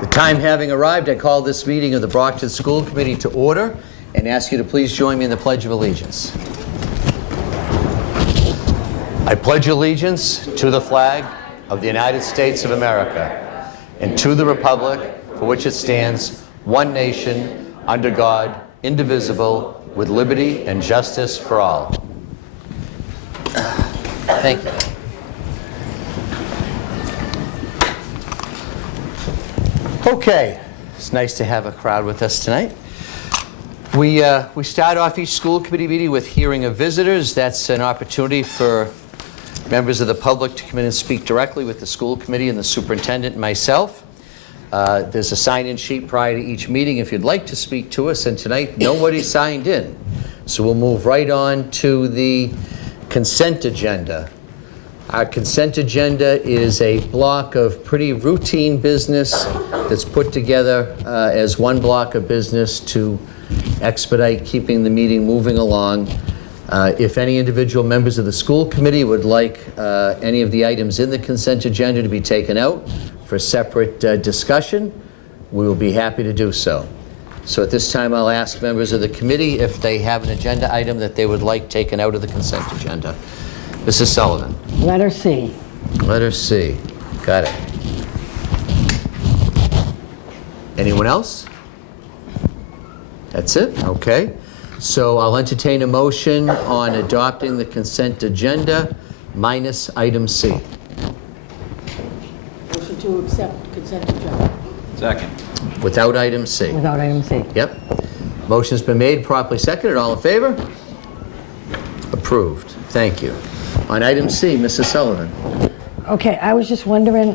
The time having arrived, I call this meeting of the Brockton School Committee to order and ask you to please join me in the Pledge of Allegiance. I pledge allegiance to the flag of the United States of America and to the republic for which it stands, one nation, under God, indivisible, with liberty and justice for all. Thank you. Okay, it's nice to have a crowd with us tonight. We start off each school committee meeting with hearing of visitors. That's an opportunity for members of the public to come in and speak directly with the school committee and the superintendent and myself. There's a sign-in sheet prior to each meeting if you'd like to speak to us, and tonight nobody signed in. So we'll move right on to the consent agenda. Our consent agenda is a block of pretty routine business that's put together as one block of business to expedite keeping the meeting moving along. If any individual members of the school committee would like any of the items in the consent agenda to be taken out for separate discussion, we will be happy to do so. So at this time, I'll ask members of the committee if they have an agenda item that they would like taken out of the consent agenda. Mrs. Sullivan. Letter C. Letter C. Got it. Anyone else? That's it? Okay. So I'll entertain a motion on adopting the consent agenda minus item C. Motion to accept consent agenda. Second. Without item C. Without item C. Yep. Motion's been made, properly seconded. All in favor? Approved. Thank you. On item C, Mrs. Sullivan. Okay, I was just wondering,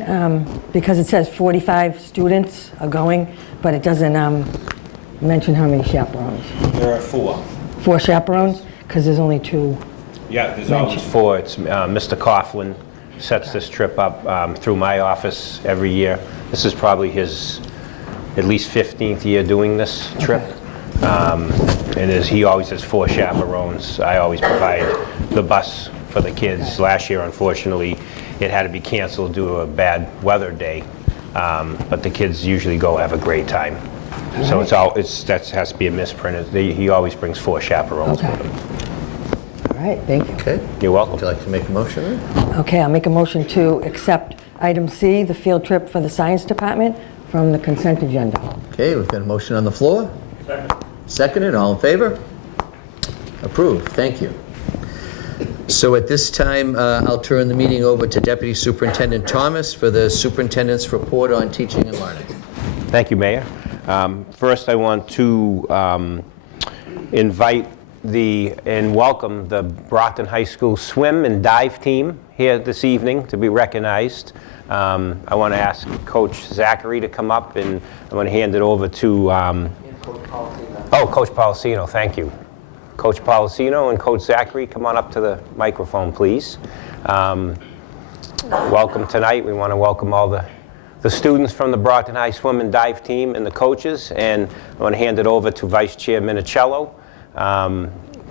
because it says 45 students are going, but it doesn't mention how many chaperones. There are 4. 4 chaperones? Because there's only 2. Yeah, there's always 4. It's Mr. Coughlin sets this trip up through my office every year. This is probably his at least 15th year doing this trip. And he always has 4 chaperones. I always provide the bus for the kids. Last year, unfortunately, it had to be canceled due to a bad weather day. But the kids usually go have a great time. So that has to be a misprint. He always brings 4 chaperones with him. All right, thank you. Okay. You're welcome. Would you like to make a motion? Okay, I'll make a motion to accept item C, the field trip for the science department, from the consent agenda. Okay, we've got a motion on the floor. Second. Seconded. All in favor? Approved. Thank you. So at this time, I'll turn the meeting over to Deputy Superintendent Thomas for the superintendent's report on teaching and learning. Thank you, Mayor. First, I want to invite and welcome the Brockton High School swim and dive team here this evening to be recognized. I want to ask Coach Zachary to come up, and I'm going to hand it over to Coach Policino, thank you. Coach Policino and Coach Zachary, come on up to the microphone, please. Welcome tonight. We want to welcome all the students from the Brockton High Swim and Dive team and the coaches, and I want to hand it over to Vice Chair Minicello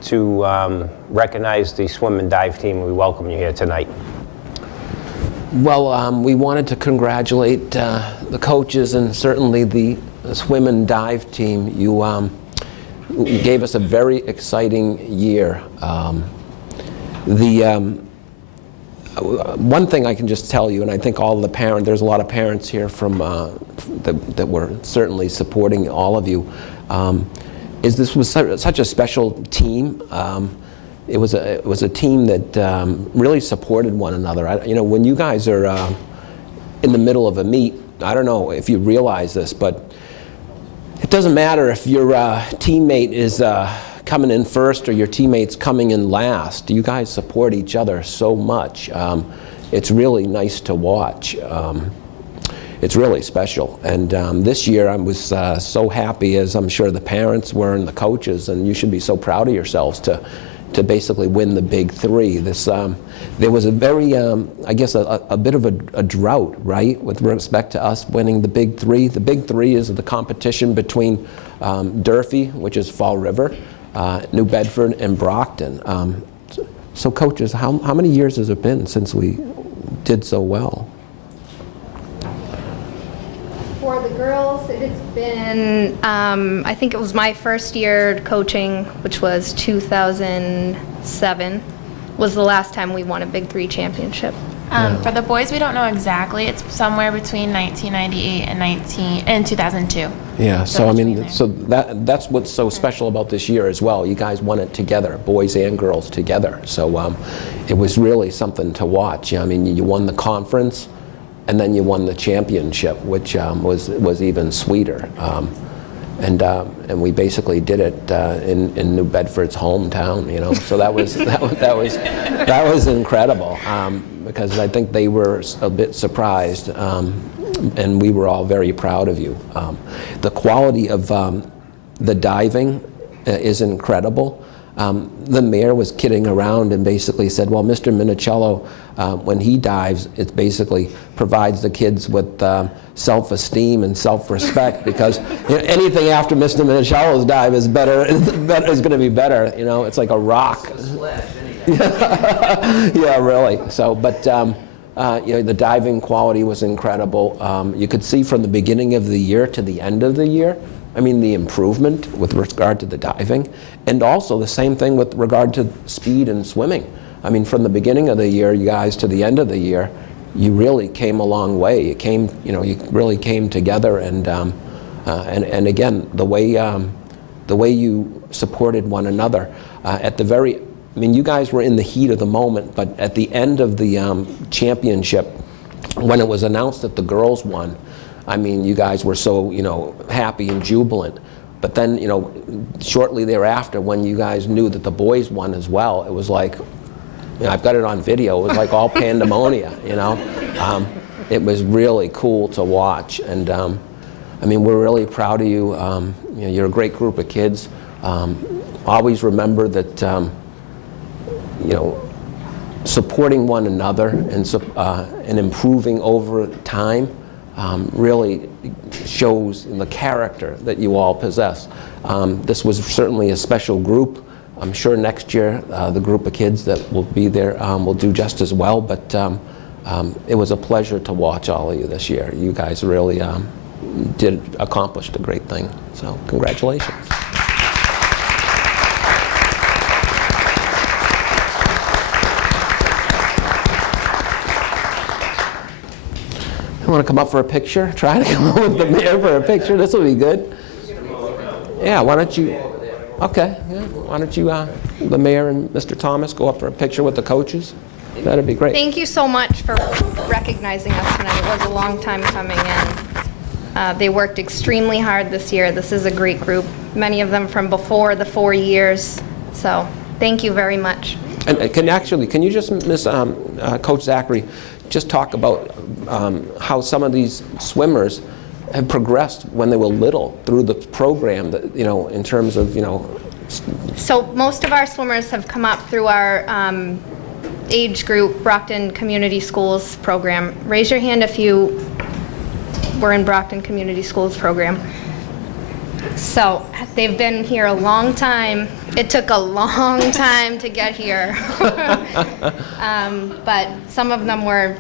to recognize the swim and dive team. We welcome you here tonight. Well, we wanted to congratulate the coaches and certainly the swim and dive team. You gave us a very exciting year. One thing I can just tell you, and I think all the parents, there's a lot of parents here from that were certainly supporting all of you, is this was such a special team. It was a team that really supported one another. When you guys are in the middle of a meet, I don't know if you realize this, but it doesn't matter if your teammate is coming in first or your teammate's coming in last. You guys support each other so much. It's really nice to watch. It's really special. And this year I was so happy, as I'm sure the parents were and the coaches, and you should be so proud of yourselves to basically win the Big Three. There was a very, I guess, a bit of a drought, right, with respect to us winning the Big Three. The Big Three is the competition between Durfee, which is Fall River, New Bedford, and Brockton. So coaches, how many years has it been since we did so well? For the girls, it's been, I think it was my first year coaching, which was 2007, was the last time we won a Big Three championship. For the boys, we don't know exactly. It's somewhere between 1998 and 2002. Yeah, so I between mean, there. so that's what's so special about this year as well. You guys won it together, boys and girls together. So it was really something to watch. I mean, you won the conference, and then you won the championship, which was even sweeter. And we basically did it in New Bedford's hometown, you know. So that was that was incredible, because I think they were a bit surprised, and we were all very proud of you. The quality of the diving is incredible. The mayor was kidding around and basically said, well, Mr. Minicello, when he dives, it basically provides the kids with self-esteem and self-respect, because you know, anything after Mr. Minicello's dive is better, is going to be better. You know, it's like a rock. Yeah, really. So, but you know, the diving quality was incredible. You could see from the beginning of the year to the end of the year, I mean, the improvement with regard to the diving, and also the same thing with regard to speed and swimming. I mean, from the beginning of the year, you guys, to the end of the year, you really came a long way. You came, you know, you really came together, and again, the way you supported one another at the very. I mean, you guys were in the heat of the moment, but at the end of the championship, when it was announced that the girls won, I mean, you guys were so, you know, happy and jubilant. But then, you know, shortly thereafter, when you guys knew that the boys won as well, it was like, you know, I've got it on video, it was like all pandemonia, you know. It was really cool to watch. And, I mean, we're really proud of you. You know, you're a great group of kids. Always remember that, you know, supporting one another and improving over time really shows the character that you all possess. This was certainly a special group. I'm sure next year the group of kids that will be there will do just as well, but it was a pleasure to watch all of you this year. You guys really accomplished a great thing, so congratulations. You want to come up for a picture? Try to come up with the mayor for a picture. This will be good. Yeah, why don't you? Okay, yeah. Why don't you, the mayor and Mr. Thomas, go up for a picture with the coaches? That'd be great. Thank you so much for recognizing us tonight. It was a long time coming, and they worked extremely hard this year. This is a great group, many of them from before the 4 years. So thank you very much. And can you just, Coach Zachary, just talk about how some of these swimmers have progressed when they were little through the program, that, you know, in terms of, you know. So most of our swimmers have come up through our age group, Brockton Community Schools program. Raise your hand if you were in Brockton Community Schools program. So they've been here a long time. It took a long time to get here. But some of them were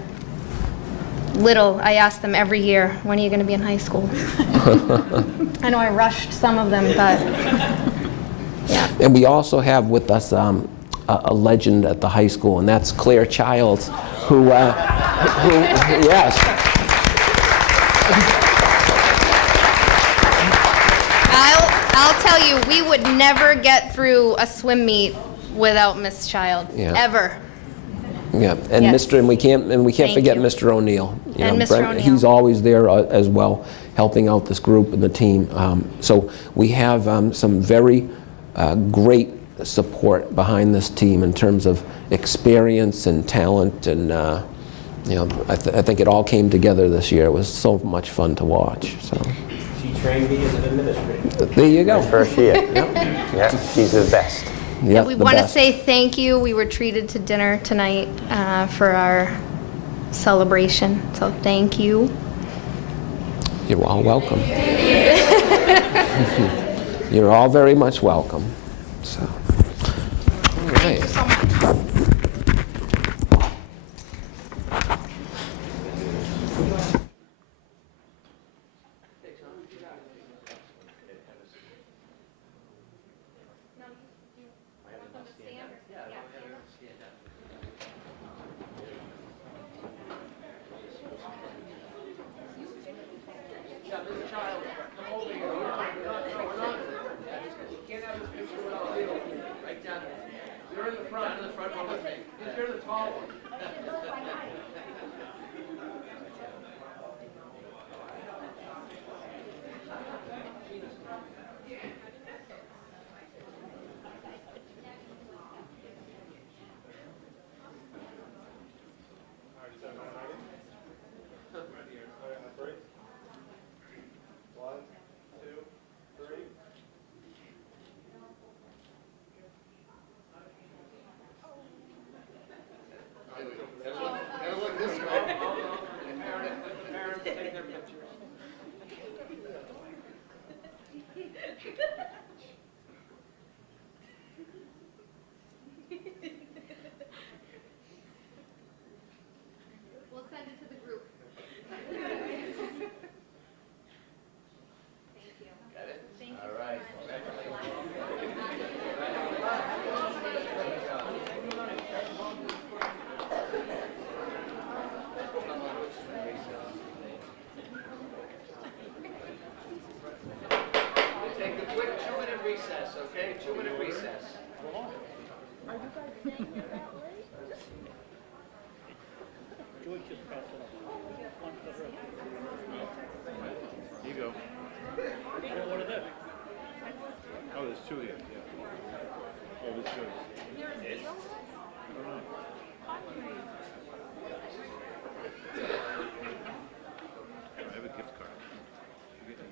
little. I asked them every year, when are you going to be in high school? I know I rushed some of them, but yeah. And we also have with us a legend at the high school, and that's Claire Childs, who yes. I'll tell you, we would never get through a swim meet without Miss Child, ever. Yeah, and Yes. we can't Thank forget you. Mr. O'Neill. You And know, Mr. O'Neill. He's always there as well, helping out this group and the team. So we have some very great support behind this team in terms of experience and talent, and you know, I think it all came together this year. It was so much fun to watch. So. She trained me as an administrator. There you go. My first year. Yeah, she's the best. Yep, We the want to best. say thank you. We were treated to dinner tonight for our celebration, so thank you. You're all welcome. You're all very much welcome. So, all right. So much. We'll send it to the group. Thank you. Got it? Thank you so much. Take a quick 2-minute recess, okay? 2-minute recess. Here you go. What is it? Oh, there's 2 here. Yeah. Oh, there's 2. I have a gift card. You get to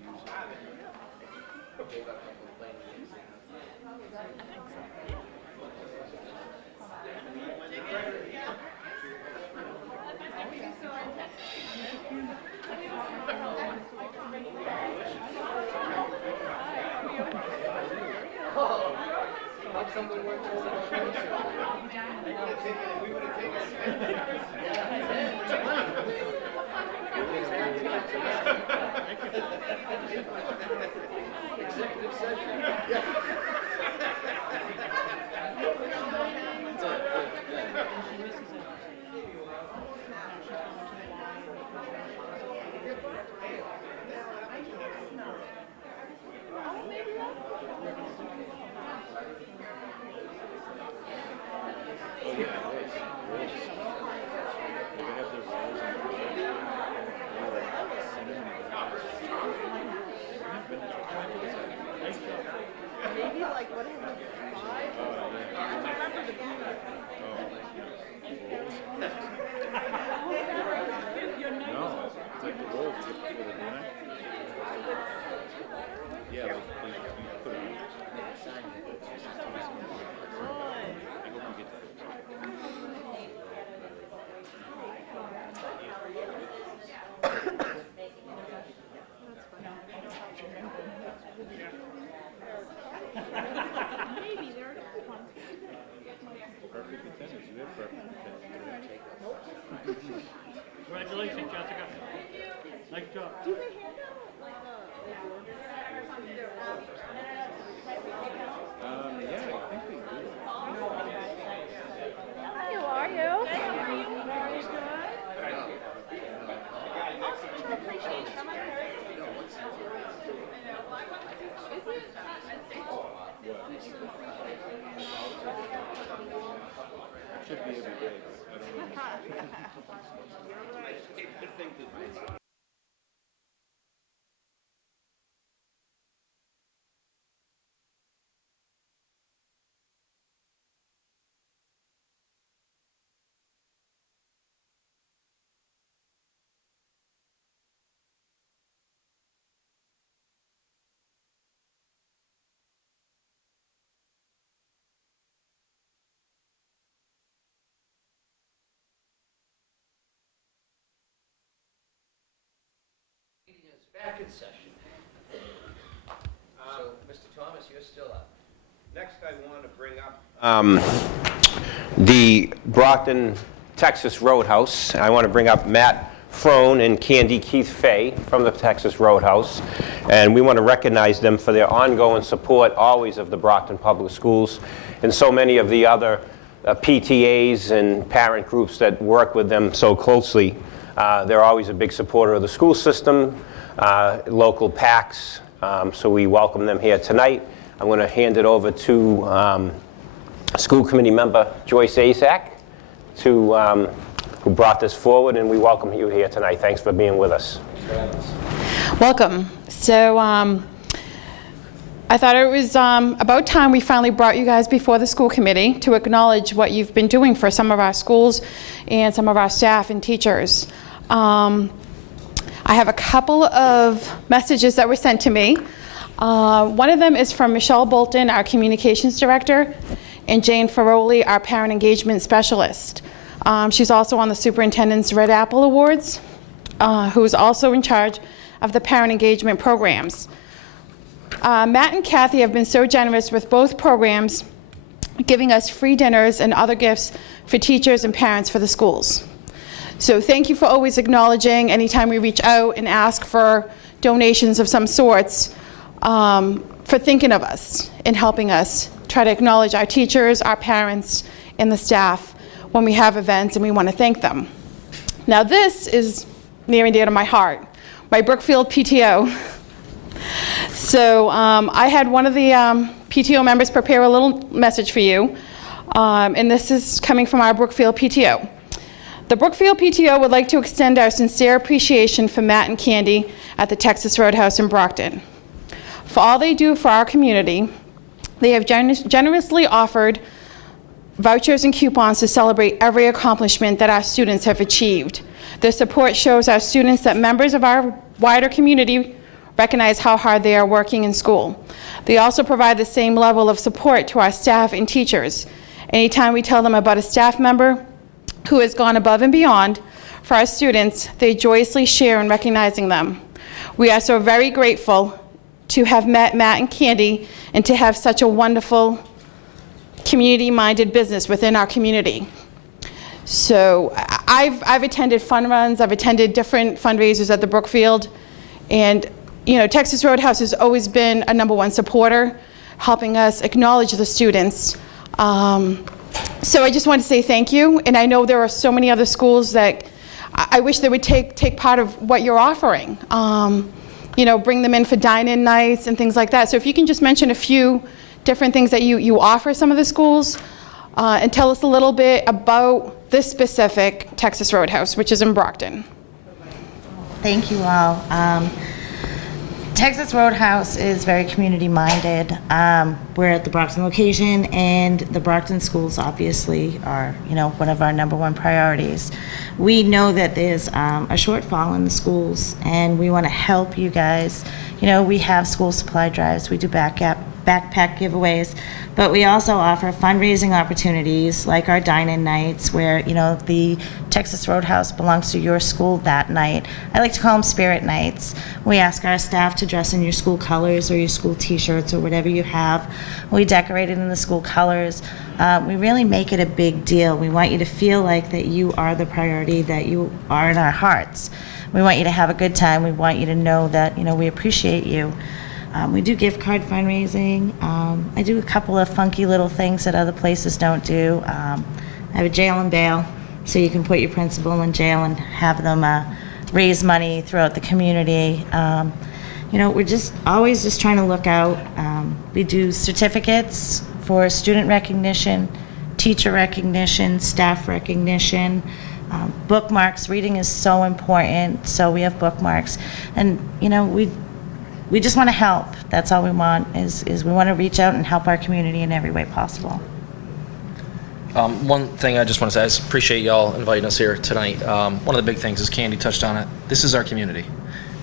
use it. Congratulations, Jessica. Nice job. Yeah, I think we do. How are you? Very good. Should be every day, but I don't know. Meeting is back in session. So, Mr. Thomas, you're still up. Next, I want to bring up the Brockton, Texas Roadhouse. I want to bring up Matt Frone and Candy Keith Fay from the Texas Roadhouse. And we want to recognize them for their ongoing support always of the Brockton Public Schools and so many of the other PTAs and parent groups that work with them so closely. They're always a big supporter of the school system, local PACs, so we welcome them here tonight. I'm going to hand it over to school committee member Joyce Asak, who brought this forward, and we welcome you here tonight. Thanks for being with us. Welcome. So I thought it was about time we finally brought you guys before the school committee to acknowledge what you've been doing for some of our schools and some of our staff and teachers. I have a couple of messages that were sent to me. One of them is from Michelle Bolton, our communications director, and Jane Ferroli, our parent engagement specialist. She's also on the superintendent's Red Apple Awards. who is also in charge of the parent engagement programs. Matt and Kathy have been so generous with both programs, giving us free dinners and other gifts for teachers and parents for the schools. So thank you for always acknowledging anytime we reach out and ask for donations of some sorts, for thinking of us and helping us try to acknowledge our teachers, our parents, and the staff when we have events, and we want to thank them. Now this is near and dear to my heart, my Brookfield PTO. So I had one of the PTO members prepare a little message for you, and this is coming from our Brookfield PTO. The Brookfield PTO would like to extend our sincere appreciation for Matt and Candy at the Texas Roadhouse in Brockton. For all they do for our community, they have generously offered vouchers and coupons to celebrate every accomplishment that our students have achieved. Their support shows our students that members of our wider community recognize how hard they are working in school. They also provide the same level of support to our staff and teachers. Anytime we tell them about a staff member who has gone above and beyond for our students, they joyously share in recognizing them. We are so very grateful to have met Matt and Candy and to have such a wonderful community-minded business within our community. So I've attended fun runs, I've attended different fundraisers at the Brookfield, and you know, Texas Roadhouse has always been a #1 supporter, helping us acknowledge the students. So I just want to say thank you, and I know there are so many other schools that I wish they would take part of what you're offering. You know, bring them in for dine-in nights and things like that. So if you can just mention a few different things that you offer some of the schools, and tell us a little bit about this specific Texas Roadhouse, which is in Brockton. Thank you all. Texas Roadhouse is very community-minded. We're at the Brockton location, and the Brockton schools obviously are, you know, one of our #1 priorities. We know that there's a shortfall in the schools, and we want to help you guys. You know, we have school supply drives, we do backpack giveaways, but we also offer fundraising opportunities like our dine-in nights where, you know, the Texas Roadhouse belongs to your school that night. I like to call them spirit nights. We ask our staff to dress in your school colors or your school t-shirts or whatever you have. We decorate it in the school colors. We really make it a big deal. We want you to feel like that you are the priority, that you are in our hearts. We want you to have a good time. We want you to know that, you know, we appreciate you. We do gift card fundraising. I do a couple of funky little things that other places don't do. I have a jail and bail, so you can put your principal in jail and have them raise money throughout the community. You know, we're just always just trying to look out. We do certificates for student recognition, teacher recognition, staff recognition. Bookmarks. Reading is so important, so we have bookmarks. And, you know, we just want to help. That's all we want, is we want to reach out and help our community in every way possible. One thing I just want to say is appreciate y'all inviting us here tonight. One of the big things is Candy touched on it. This is our community.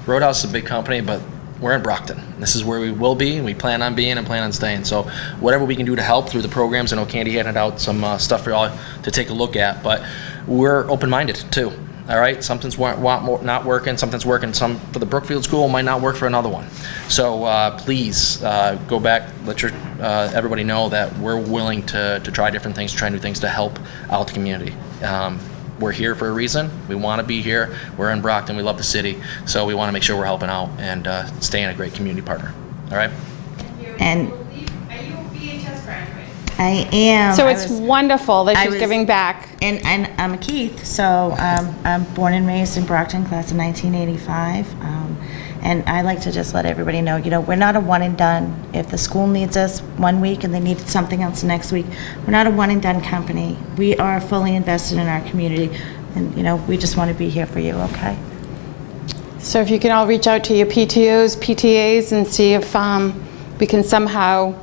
Roadhouse is a big company, but we're in Brockton. This is where we will be, and we plan on being and plan on staying. So whatever we can do to help through the programs, I know Candy handed out some stuff for y'all to take a look at, but we're open-minded too. All right, something's not working, something's working. Some for the Brookfield School might not work for another one. So please go back, let everybody know that we're willing to try different things, try new things to help out the community. We're here for a reason. We want to be here. We're in Brockton. We love the city, so we want to make sure we're helping out and staying a great community partner. All right. And Are you a BHS graduate? I am. So it's wonderful that she's giving back. And I'm a Keith, so I'm born and raised in Brockton, class of 1985. And I like to just let everybody know, you know, we're not a one and done. If the school needs us one week and they need something else the next week, we're not a one and done company. We are fully invested in our community, and, you know, we just want to be here for you, okay? So if you can all reach out to your PTOs, PTAs, and see if we can somehow,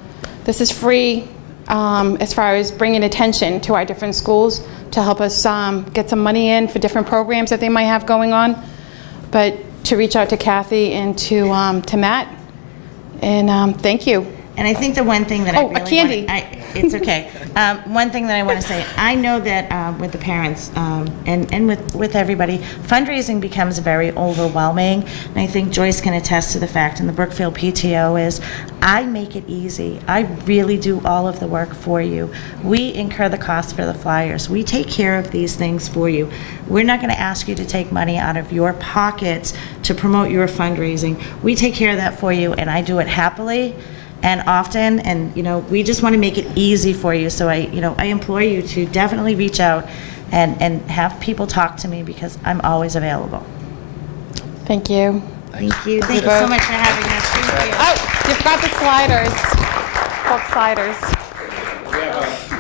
this is free as far as bringing attention to our different schools to help us get some money in for different programs that they might have going on. But to reach out to Kathy and to Matt, and thank you. And I think the one thing that I really Candy. it's okay. One thing that I want to say, I know that with the parents and with everybody, fundraising becomes very overwhelming. And I think Joyce can attest to the fact, and the Brookfield PTO is, I make it easy. I really do all of the work for you. We incur the cost for the flyers. We take care of these things for you. We're not going to ask you to take money out of your pockets to promote your fundraising. We take care of that for you, and I do it happily and often, and we just want to make it easy for you. So I implore you to definitely reach out and have people talk to me, because I'm always available. Thank you. Thank you. Thank you so much for having us. Thank you. Oh, you forgot the sliders. Pork sliders.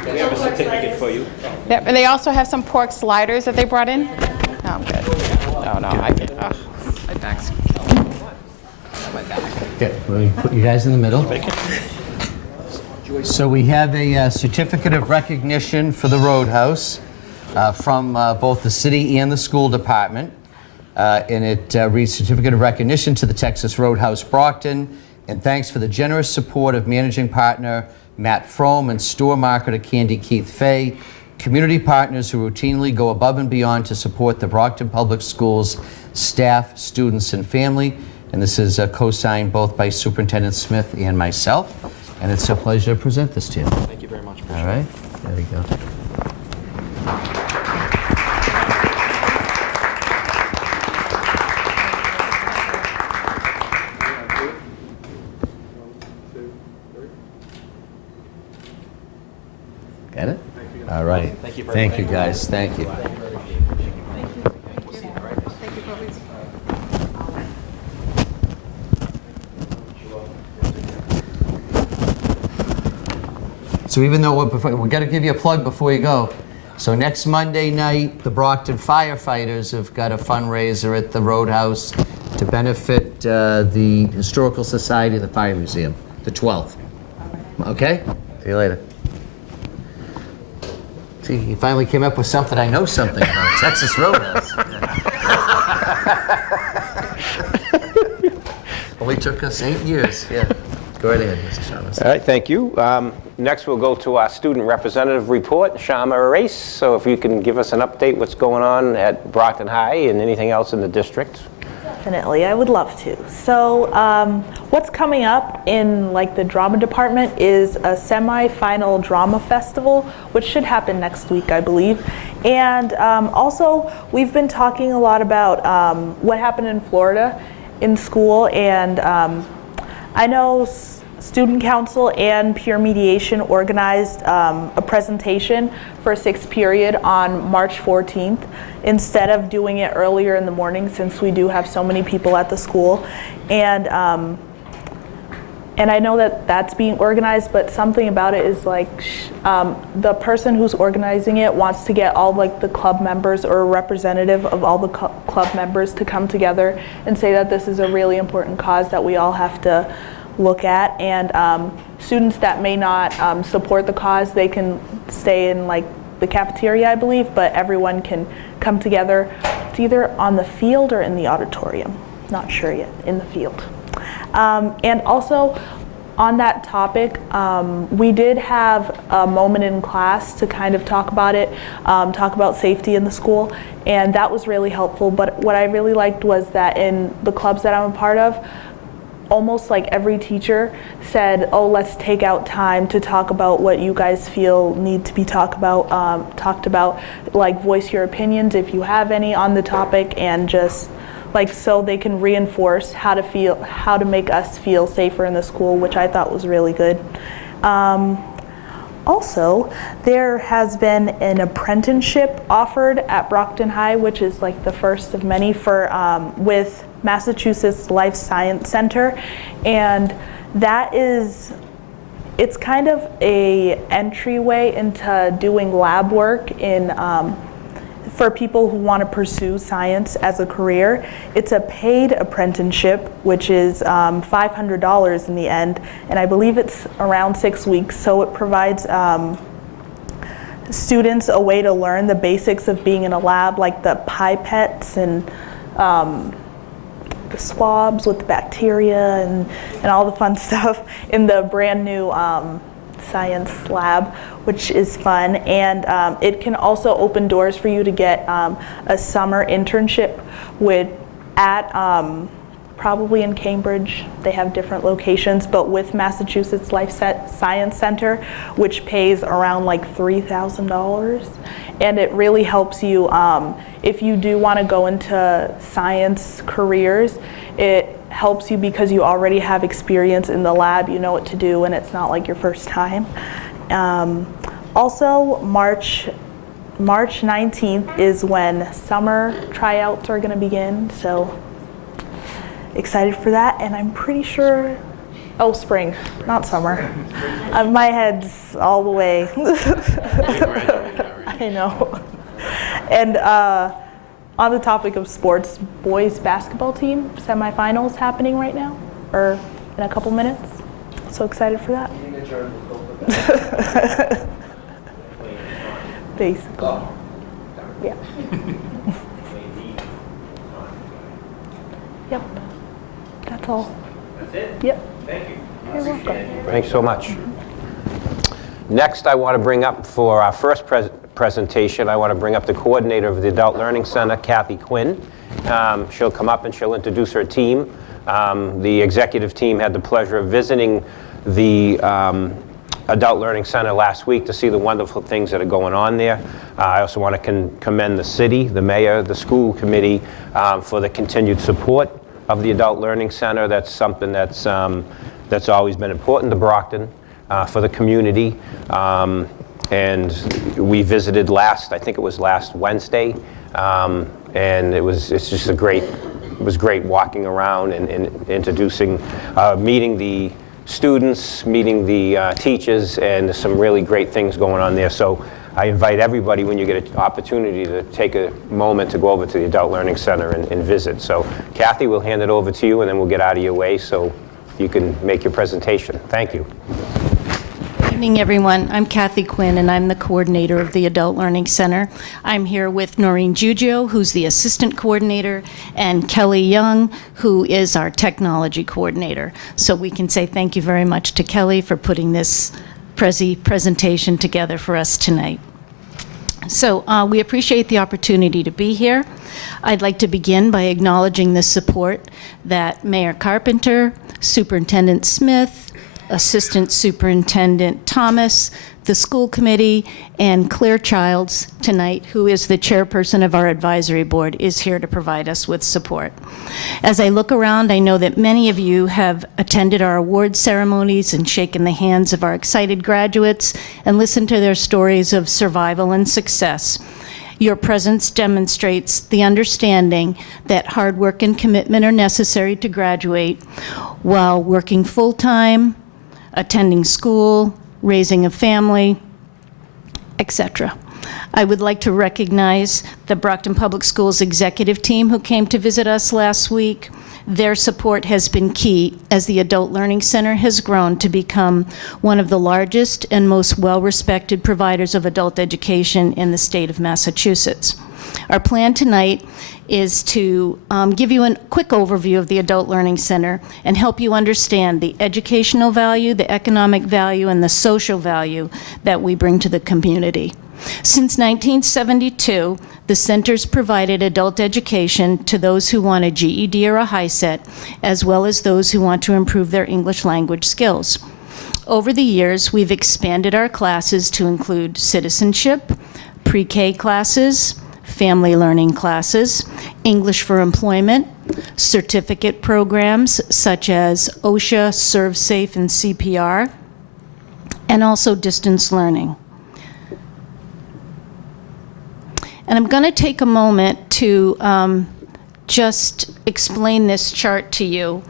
We have a certificate for you. Yep, and they also have some pork sliders that they brought in. Oh, I'm good. No, I can. Oh, my back's. Okay, we'll put you guys in the middle. So we have a certificate of recognition for the Roadhouse from both the city and the school department. And it reads, Certificate of Recognition to the Texas Roadhouse Brockton, and thanks for the generous support of managing partner Matt Frome and store marketer Candy Keith Fay, community partners who routinely go above and beyond to support the Brockton Public Schools staff, students, and family. And this is co-signed both by Superintendent Smith and myself. And it's a pleasure to present this to you. Thank you very much. All right, there we go. Got it? All right. Thank you very much. Thank you, guys. Thank you. So even though we got to give you a plug before you go. So next Monday night, the Brockton firefighters have got a fundraiser at the Roadhouse to benefit the Historical Society of the Fire Museum, the 12th. Okay? See you later. See, he finally came up with something I know something about, Texas Roadhouse. Only took us 8 years, yeah. Go right ahead, Mr. Chavez. All right, thank you. Next, we'll go to our student representative report, Shama Arace. So if you can give us an update what's going on at Brockton High and anything else in the district. Definitely, I would love to. So what's coming up in the drama department is a semi-final drama festival, which should happen next week, I believe. And also, we've been talking a lot about what happened in Florida in school, and I know Student Council and Peer Mediation organized a presentation for 6th period on March 14th instead of doing it earlier in the morning, since we do have so many people at the school. And I know that that's being organized, but something about it is the person who's organizing it wants to get all the club members or a representative of all the club members to come together and say that this is a really important cause that we all have to look at, and students that may not support the cause, they can stay in the cafeteria, I believe, but everyone can come together. It's either on the field or in the auditorium. Not sure yet, in the field. And also, on that topic, we did have a moment in class to kind of talk about it, talk about safety in the school, and that was really helpful. But what I really liked was that in the clubs that I'm a part of, almost every teacher said, oh, let's take out time to talk about what you guys feel need to be talked about, voice your opinions if you have any on the topic, and just so they can reinforce how to make us feel safer in the school, which I thought was really good. Also, there has been an apprenticeship offered at Brockton High, which is the first of many for with Massachusetts Life Science Center, and it's kind of a entryway into doing lab work in for people who want to pursue science as a career. It's a paid apprenticeship, which is $500 in the end, and I believe it's around 6 weeks, so it provides students a way to learn the basics of being in a lab, like the pipettes and the swabs with the bacteria and all the fun stuff in the brand new science lab, which is fun. And it can also open doors for you to get a summer internship at probably in Cambridge. They have different locations, but with Massachusetts Life Science Center, which pays around like $3,000. And it really helps you if you do want to go into science careers. It helps you because you already have experience in the lab, you know what to do, and it's not like your first time. Also, March 19th is when summer tryouts are going to begin, so excited for that. And I'm pretty sure, oh, spring, not summer. My head's all the way. I know. And on the topic of sports, boys basketball team semifinals happening right now, or in a couple minutes. So excited for that. Basically. Yeah. Yep. That's all. That's it? Yep. Thank you. You're welcome. Thanks so much. Next, I want to bring up for our first presentation, I want to bring up the coordinator of the Adult Learning Center, Kathy Quinn. She'll come up and she'll introduce her team. The executive team had the pleasure of visiting the Adult Learning Center last week to see the wonderful things that are going on there. I also want to commend the city, the mayor, the school committee for the continued support of the Adult Learning Center. That's something that's always been important to Brockton, for the community. And we visited I think it was last Wednesday, and it was great walking around and introducing, meeting the students, meeting the teachers, and there's some really great things going on there. So I invite everybody, when you get an opportunity, to take a moment to go over to the Adult Learning Center and visit. So Kathy, we'll hand it over to you, and then we'll get out of your way so you can make your presentation. Thank you. Good evening, everyone. I'm Kathy Quinn, and I'm the coordinator of the Adult Learning Center. I'm here with Noreen Giugio, who's the assistant coordinator, and Kelly Young, who is our technology coordinator. So we can say thank you very much to Kelly for putting this presentation together for us tonight. So we appreciate the opportunity to be here. I'd like to begin by acknowledging the support that Mayor Carpenter, Superintendent Smith, Assistant Superintendent Thomas, the school committee, and Claire Childs tonight, who is the chairperson of our advisory board, is here to provide us with support. As I look around, I know that many of you have attended our award ceremonies and shaken the hands of our excited graduates and listened to their stories of survival and success. Your presence demonstrates the understanding that hard work and commitment are necessary to graduate while working full-time, attending school, raising a family, etc. I would like to recognize the Brockton Public Schools executive team who came to visit us last week. Their support has been key as the Adult Learning Center has grown to become one of the largest and most well-respected providers of adult education in the state of Massachusetts. Our plan tonight is to give you a quick overview of the Adult Learning Center and help you understand the educational value, the economic value, and the social value that we bring to the community. Since 1972, the center's provided adult education to those who want a GED or a HiSET, as well as those who want to improve their English language skills. Over the years, we've expanded our classes to include citizenship, pre-K classes, family learning classes, English for employment, certificate programs such as OSHA, ServSafe, and CPR, and also distance learning. And I'm going to take a moment to just explain this chart to you.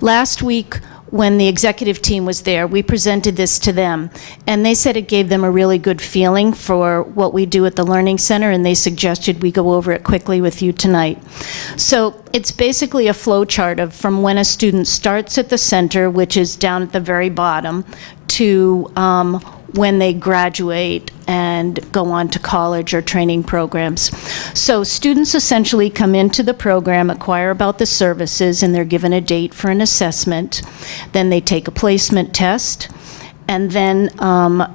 Last week, when the executive team was there, we presented this to them, and they said it gave them a really good feeling for what we do at the Learning Center, and they suggested we go over it quickly with you tonight. So it's basically a flow chart of from when a student starts at the center, which is down at the very bottom, to when they graduate and go on to college or training programs. So students essentially come into the program, acquire about the services, and they're given a date for an assessment. Then they take a placement test, and then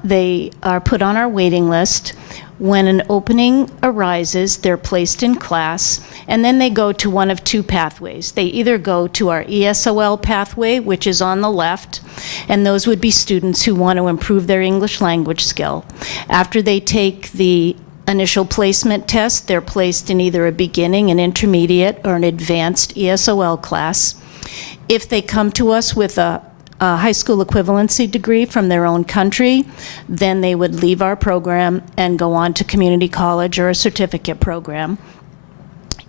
they are put on our waiting list. When an opening arises, they're placed in class, and then they go to one of two pathways. They either go to our ESOL pathway, which is on the left, and those would be students who want to improve their English language skill. After they take the initial placement test, they're placed in either a beginning, an intermediate, or an advanced ESOL class. If they come to us with a high school equivalency degree from their own country, then they would leave our program and go on to community college or a certificate program.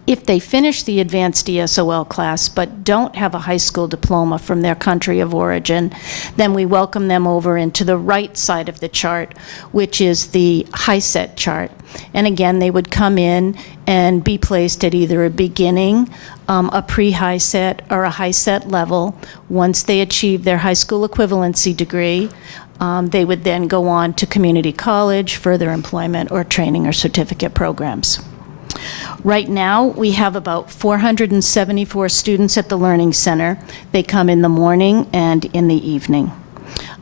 If they finish the advanced ESOL class but don't have a high school diploma from their country of origin, then we welcome them over into the right side of the chart, which is the HiSET chart. And again, they would come in and be placed at either a beginning, a pre-HiSET, or a HiSET level. Once they achieve their high school equivalency degree, they would then go on to community college, further employment, or training or certificate programs. Right now, we have about 474 students at the Learning Center. They come in the morning and in the evening.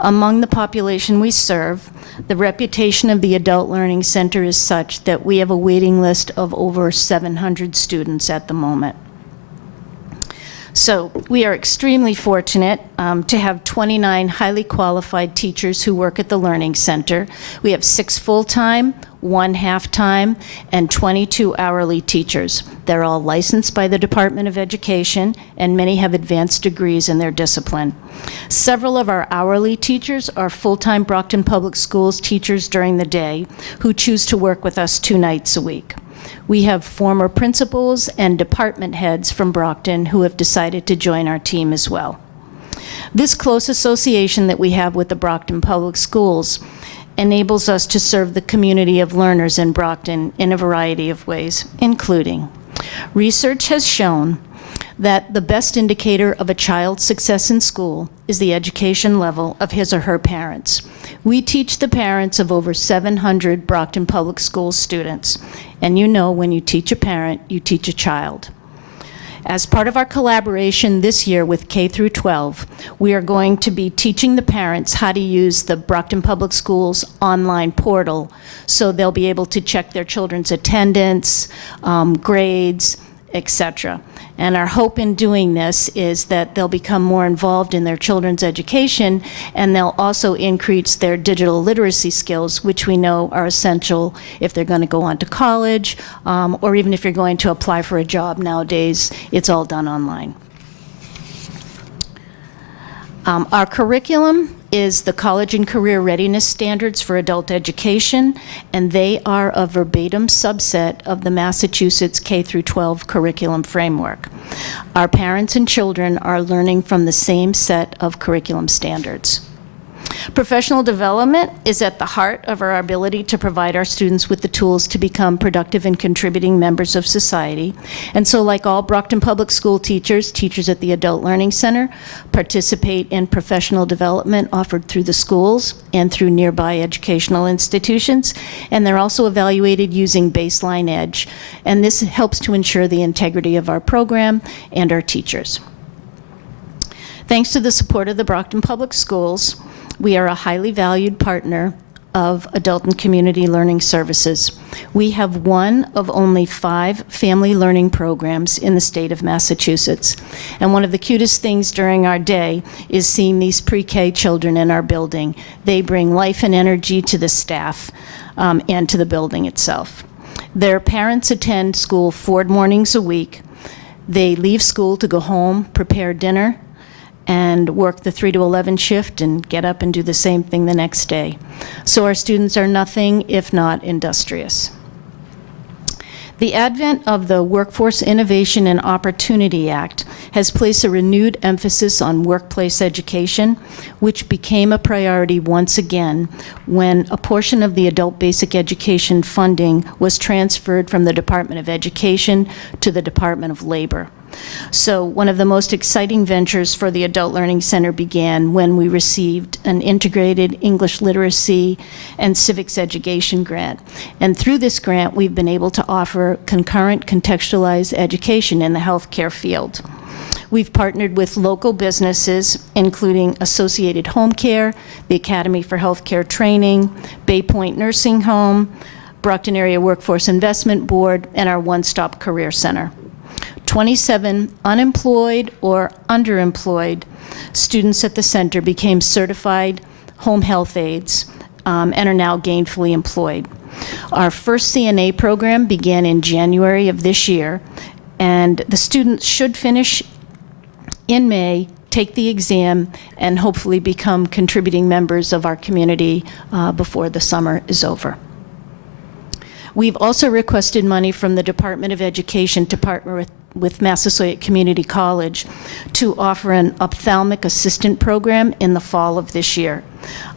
Among the population we serve, the reputation of the Adult Learning Center is such that we have a waiting list of over 700 students at the moment. So we are extremely fortunate to have 29 highly qualified teachers who work at the Learning Center. We have 6 full-time, 1 half-time, and 22 hourly teachers. They're all licensed by the Department of Education, and many have advanced degrees in their discipline. Several of our hourly teachers are full-time Brockton Public Schools teachers during the day who choose to work with us 2 nights a week. We have former principals and department heads from Brockton who have decided to join our team as well. This close association that we have with the Brockton Public Schools enables us to serve the community of learners in Brockton in a variety of ways, including research has shown that the best indicator of a child's success in school is the education level of his or her parents. We teach the parents of over 700 Brockton Public Schools students, and you know when you teach a parent, you teach a child. As part of our collaboration this year with K through 12, we are going to be teaching the parents how to use the Brockton Public Schools online portal so they'll be able to check their children's attendance, grades, etc. And our hope in doing this is that they'll become more involved in their children's education, and they'll also increase their digital literacy skills, which we know are essential if they're going to go on to college, or even if you're going to apply for a job nowadays. It's all done online. Our curriculum is the College and Career Readiness Standards for Adult Education, and they are a verbatim subset of the Massachusetts K through 12 curriculum framework. Our parents and children are learning from the same set of curriculum standards. Professional development is at the heart of our ability to provide our students with the tools to become productive and contributing members of society. And so, like all Brockton Public School teachers, teachers at the Adult Learning Center participate in professional development offered through the schools and through nearby educational institutions. And they're also evaluated using Baseline Edge. And this helps to ensure the integrity of our program and our teachers. Thanks to the support of the Brockton Public Schools, we are a highly valued partner of Adult and Community Learning Services. We have one of only 5 family learning programs in the state of Massachusetts. And one of the cutest things during our day is seeing these pre-K children in our building. They bring life and energy to the staff and to the building itself. Their parents attend school 4 mornings a week. They leave school to go home, prepare dinner, and work the 3 to 11 shift and get up and do the same thing the next day. So our students are nothing if not industrious. The advent of the Workforce Innovation and Opportunity Act has placed a renewed emphasis on workplace education, which became a priority once again when a portion of the adult basic education funding was transferred from the Department of Education to the Department of Labor. So one of the most exciting ventures for the Adult Learning Center began when we received an integrated English literacy and civics education grant. And through this grant, we've been able to offer concurrent contextualized education in the healthcare field. We've partnered with local businesses, including Associated Home Care, the Academy for Healthcare Training, Bay Point Nursing Home, Brockton Area Workforce Investment Board, and our One Stop Career Center. 27 unemployed or underemployed students at the center became certified home health aides and are now gainfully employed. Our first CNA program began in January of this year, and the students should finish in May, take the exam, and hopefully become contributing members of our community before the summer is over. We've also requested money from the Department of Education to partner with Massasoit Community College to offer an ophthalmic assistant program in the fall of this year.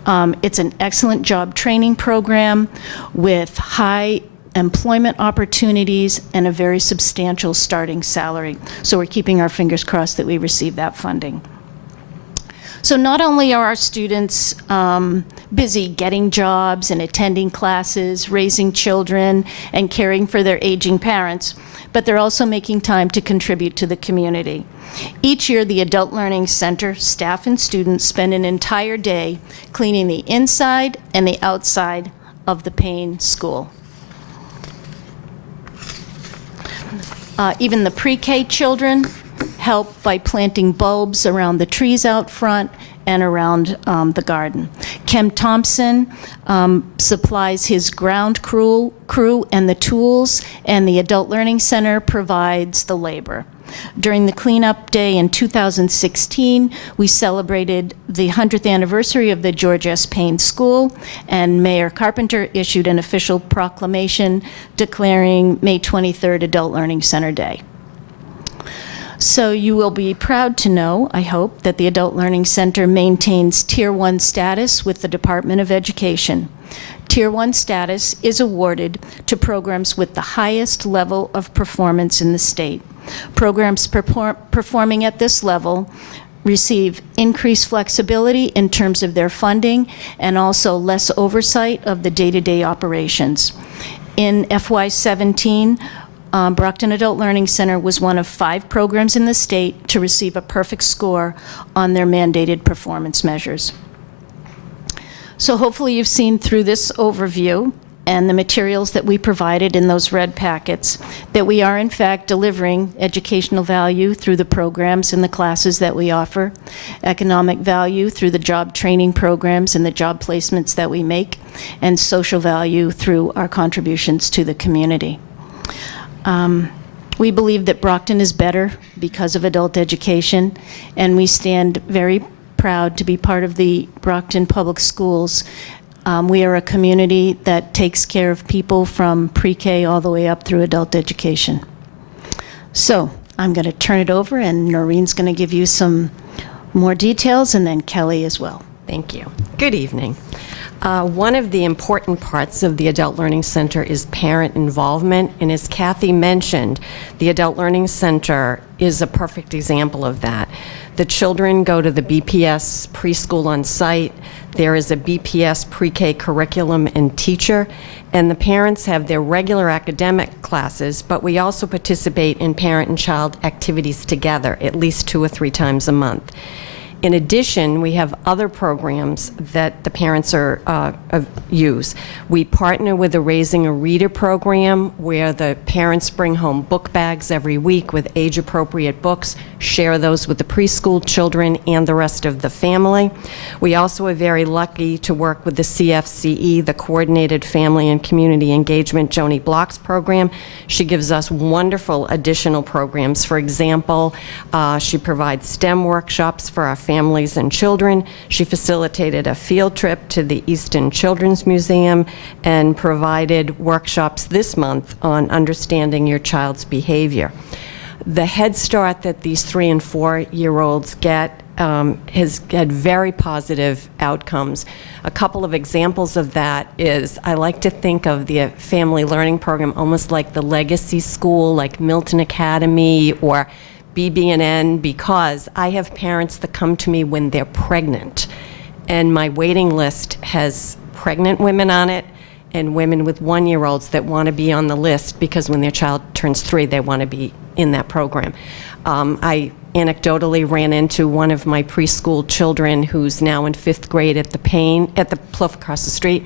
It's an excellent job training program with high employment opportunities and a very substantial starting salary. So we're keeping our fingers crossed that we receive that funding. So not only are our students busy getting jobs and attending classes, raising children, and caring for their aging parents, but they're also making time to contribute to the community. Each year, the Adult Learning Center staff and students spend an entire day cleaning the inside and the outside of the Payne School. Even the pre-K children help by planting bulbs around the trees out front and around the garden. Kem Thompson supplies his ground crew and the tools, and the Adult Learning Center provides the labor. During the cleanup day in 2016, we celebrated the 100th anniversary of the George S. Payne School, and Mayor Carpenter issued an official proclamation declaring May 23rd Adult Learning Center Day. So you will be proud to know, I hope, that the Adult Learning Center maintains Tier 1 status with the Department of Education. Tier 1 status is awarded to programs with the highest level of performance in the state. Programs performing at this level receive increased flexibility in terms of their funding and also less oversight of the day-to-day operations. In FY17, Brockton Adult Learning Center was one of 5 programs in the state to receive a perfect score on their mandated performance measures. So hopefully you've seen through this overview and the materials that we provided in those red packets that we are in fact delivering educational value through the programs and the classes that we offer, economic value through the job training programs and the job placements that we make, and social value through our contributions to the community. We believe that Brockton is better because of adult education, and we stand very proud to be part of the Brockton Public Schools. We are a community that takes care of people from pre-K all the way up through adult education. So I'm going to turn it over, and Noreen's going to give you some more details, and then Kelly as well. Thank you. Good evening. One of the important parts of the Adult Learning Center is parent involvement, and as Kathy mentioned, the Adult Learning Center is a perfect example of that. The children go to the BPS preschool on site. There is a BPS pre-K curriculum and teacher, and the parents have their regular academic classes, but we also participate in parent and child activities together at least 2 or 3 times a month. In addition, we have other programs that the parents use. We partner with the Raising a Reader program, where the parents bring home book bags every week with age-appropriate books, share those with the preschool children and the rest of the family. We also are very lucky to work with the CFCE, the Coordinated Family and Community Engagement Joni Block's program. She gives us wonderful additional programs. For example, she provides STEM workshops for our families and children. She facilitated a field trip to the Easton Children's Museum and provided workshops this month on understanding your child's behavior. The Head Start that these 3- and 4-year-olds get has had very positive outcomes. A couple of examples of that is, I like to think of the family learning program almost like the legacy school, like Milton Academy or BB&N, because I have parents that come to me when they're pregnant, and my waiting list has pregnant women on it and women with 1-year-olds that want to be on the list because when their child turns 3, they want to be in that program. I anecdotally ran into one of my preschool children who's now in 5th grade at the Plouffe across the street,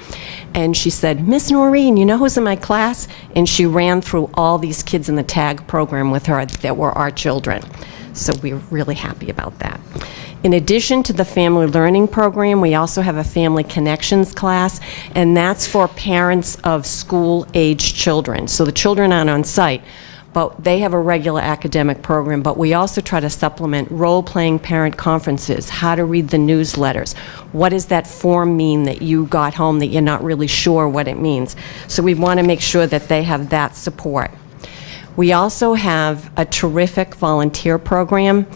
and she said, "Miss Noreen, you know who's in my class?" And she ran through all these kids in the TAG program with her that were our children. So we're really happy about that. In addition to the family learning program, we also have a family connections class, and that's for parents of school-aged children. So the children aren't on site, but they have a regular academic program, but we also try to supplement role-playing parent conferences, how to read the newsletters, what does that form mean that you got home that you're not really sure what it means. So we want to make sure that they have that support. We also have a terrific volunteer program.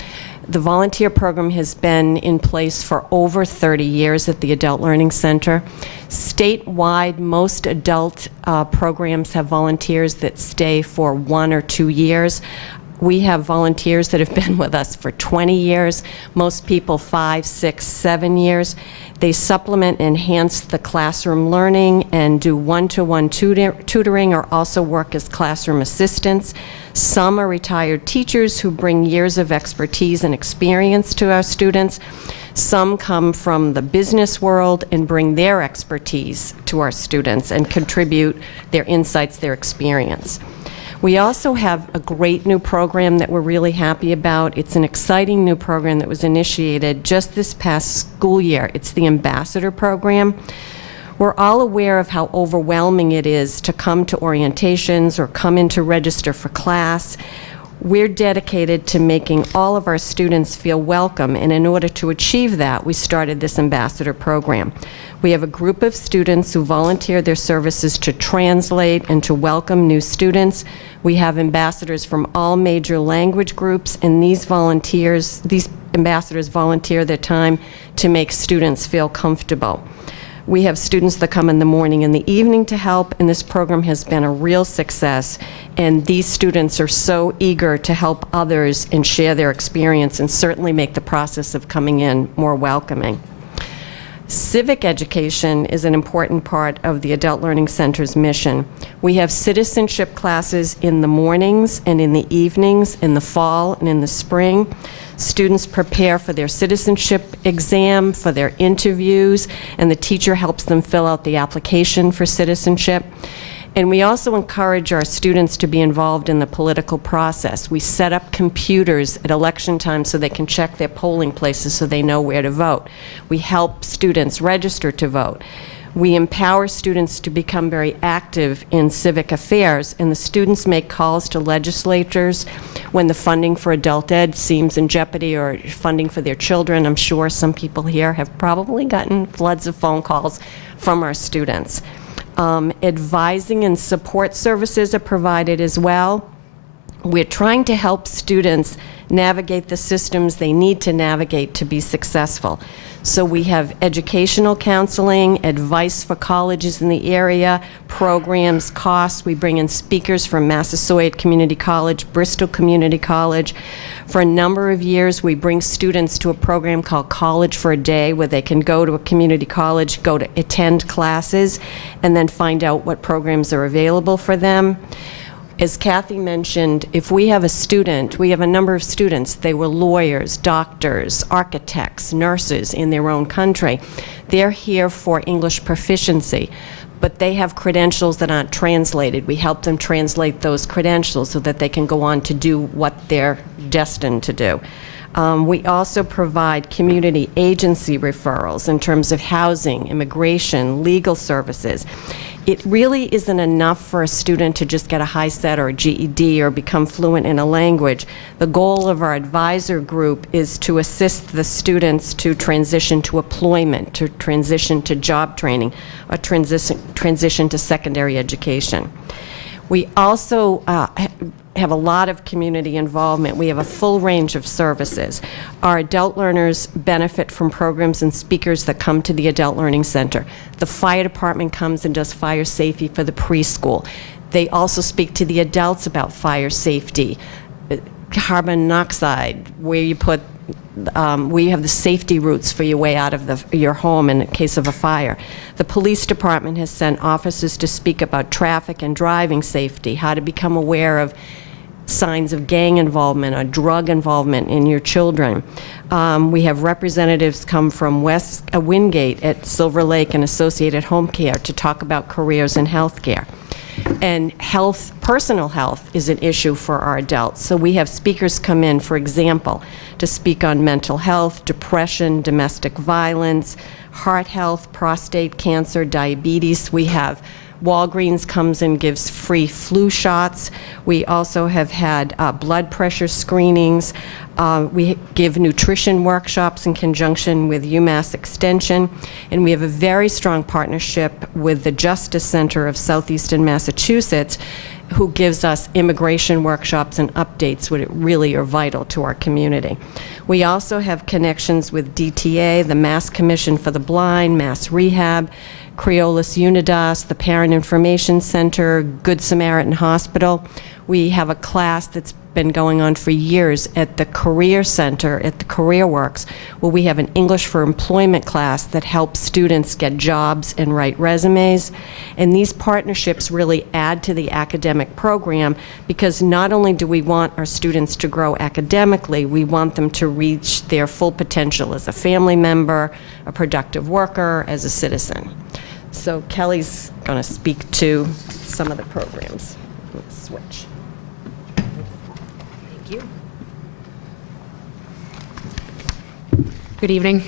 The volunteer program has been in place for over 30 years at the Adult Learning Center. Statewide, most adult programs have volunteers that stay for 1 or 2 years. We have volunteers that have been with us for 20 years, most people 5, 6, 7 years. They supplement and enhance the classroom learning and do one-to-one tutoring or also work as classroom assistants. Some are retired teachers who bring years of expertise and experience to our students. Some come from the business world and bring their expertise to our students and contribute their insights, their experience. We also have a great new program that we're really happy about. It's an exciting new program that was initiated just this past school year. It's the Ambassador Program. We're all aware of how overwhelming it is to come to orientations or come in to register for class. We're dedicated to making all of our students feel welcome, and in order to achieve that, we started this Ambassador Program. We have a group of students who volunteer their services to translate and to welcome new students. We have ambassadors from all major language groups, and these ambassadors volunteer their time to make students feel comfortable. We have students that come in the morning and the evening to help, and this program has been a real success. And these students are so eager to help others and share their experience and certainly make the process of coming in more welcoming. Civic education is an important part of the Adult Learning Center's mission. We have citizenship classes in the mornings and in the evenings, in the fall and in the spring. Students prepare for their citizenship exam, for their interviews, and the teacher helps them fill out the application for citizenship. And we also encourage our students to be involved in the political process. We set up computers at election time so they can check their polling places so they know where to vote. We help students register to vote. We empower students to become very active in civic affairs, and the students make calls to legislators when the funding for adult ed seems in jeopardy or funding for their children. I'm sure some people here have probably gotten floods of phone calls from our students. Advising and support services are provided as well. We're trying to help students navigate the systems they need to navigate to be successful. So we have educational counseling, advice for colleges in the area, programs, costs. We bring in speakers from Massasoit Community College, Bristol Community College. For a number of years, we bring students to a program called College for a Day, where they can go to a community college, go to attend classes, and then find out what programs are available for them. As Kathy mentioned, if we have a student, we have a number of students, they were lawyers, doctors, architects, nurses in their own country. They're here for English proficiency, but they have credentials that aren't translated. We help them translate those credentials so that they can go on to do what they're destined to do. We also provide community agency referrals in terms of housing, immigration, legal services. It really isn't enough for a student to just get a high set or a GED or become fluent in a language. The goal of our advisor group is to assist the students to transition to employment, to transition to job training, or transition to secondary education. We also have a lot of community involvement. We have a full range of services. Our adult learners benefit from programs and speakers that come to the Adult Learning Center. The fire department comes and does fire safety for the preschool. They also speak to the adults about fire safety, carbon monoxide, where you put where you have the safety routes for your way out of your home in case of a fire. The police department has sent officers to speak about traffic and driving safety, how to become aware of signs of gang involvement or drug involvement in your children. We have representatives come from Wingate at Silver Lake and Associated Home Care to talk about careers in healthcare. And personal health is an issue for our adults. So we have speakers come in, for example, to speak on mental health, depression, domestic violence, heart health, prostate cancer, diabetes. We have Walgreens comes and gives free flu shots. We also have had blood pressure screenings. We give nutrition workshops in conjunction with UMass Extension, and we have a very strong partnership with the Justice Center of Southeastern Massachusetts, who gives us immigration workshops and updates, which really are vital to our community. We also have connections with DTA, the Mass Commission for the Blind, Mass Rehab, Creolis Unidas, the Parent Information Center, Good Samaritan Hospital. We have a class that's been going on for years at the Career Center, at the Career Works, where we have an English for Employment class that helps students get jobs and write resumes. And these partnerships really add to the academic program, because not only do we want our students to grow academically, we want them to reach their full potential as a family member, a productive worker, as a citizen. So Kelly's going to speak to some of the programs. Let's switch. Thank you. Good evening.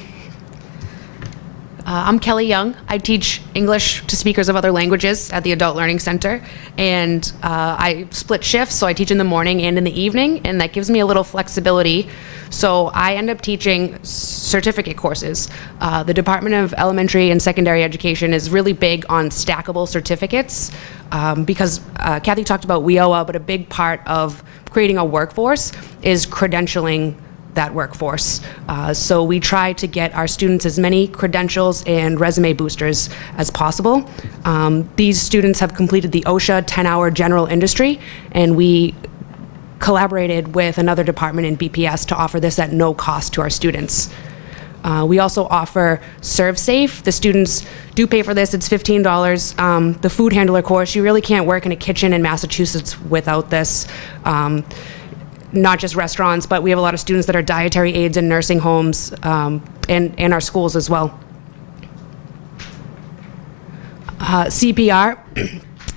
I'm Kelly Young. I teach English to speakers of other languages at the Adult Learning Center, and I split shifts, so I teach in the morning and in the evening, and that gives me a little flexibility. So I end up teaching certificate courses. The Department of Elementary and Secondary Education is really big on stackable certificates, because Kathy talked about WIOA, but a big part of creating a workforce is credentialing that workforce. So we try to get our students as many credentials and resume boosters as possible. These students have completed the OSHA 10-hour general industry, and we collaborated with another department in BPS to offer this at no cost to our students. We also offer ServSafe. The students do pay for this. It's $15. The food handler course, you really can't work in a kitchen in Massachusetts without this. Not just restaurants, but we have a lot of students that are dietary aides in nursing homes and our schools as well. CPR.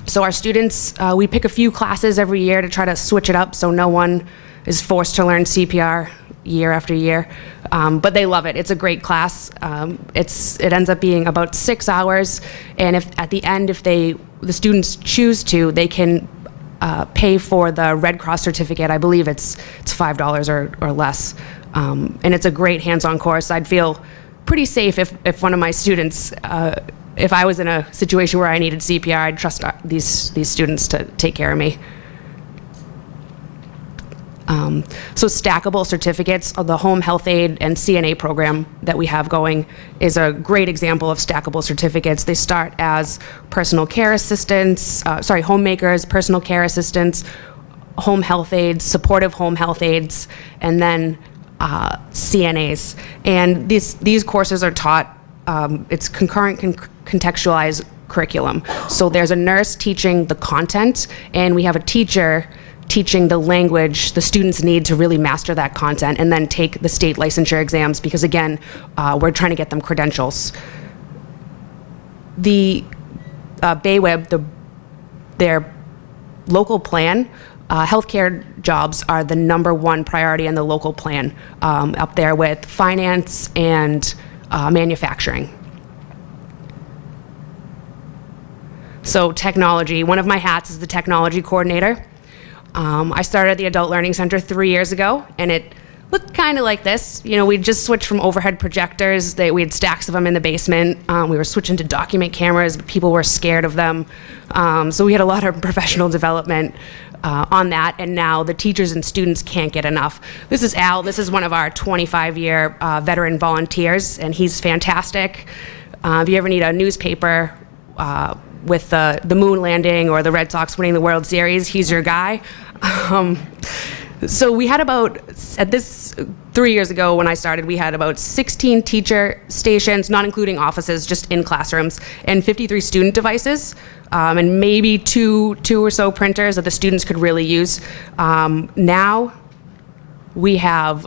So our students, we pick a few classes every year to try to switch it up so no one is forced to learn CPR year after year. But they love it. It's a great class. It ends up being about 6 hours, and if at the end, if the students choose to, they can pay for the Red Cross certificate. I believe it's $5 or less. And it's a great hands-on course. I'd feel pretty safe if one of my students, if I was in a situation where I needed CPR, I'd trust these students to take care of me. So stackable certificates of the home health aid and CNA program that we have going is a great example of stackable certificates. They start as personal care assistants, homemakers, personal care assistants, home health aides, supportive home health aides, and then CNAs. And these courses are taught, it's concurrent contextualized curriculum. So there's a nurse teaching the content, and we have a teacher teaching the language the students need to really master that content and then take the state licensure exams, because again, we're trying to get them credentials. The BAWEB, their local plan, healthcare jobs are the #1 priority in the local plan, up there with finance and manufacturing. So technology, one of my hats is the technology coordinator. I started at the Adult Learning Center 3 years ago, and it looked kind of like this. You know, we just switched from overhead projectors. We had stacks of them in the basement. We were switching to document cameras, but people were scared of them. So we had a lot of professional development on that, and now the teachers and students can't get enough. This is Al. This is one of our 25-year veteran volunteers, and he's fantastic. If you ever need a newspaper with the moon landing or the Red Sox winning the World Series, he's your guy. So we had about, at this 3 years ago when I started, we had about 16 teacher stations, not including offices, just in classrooms, and 53 student devices, and maybe two or so printers that the students could really use. Now we have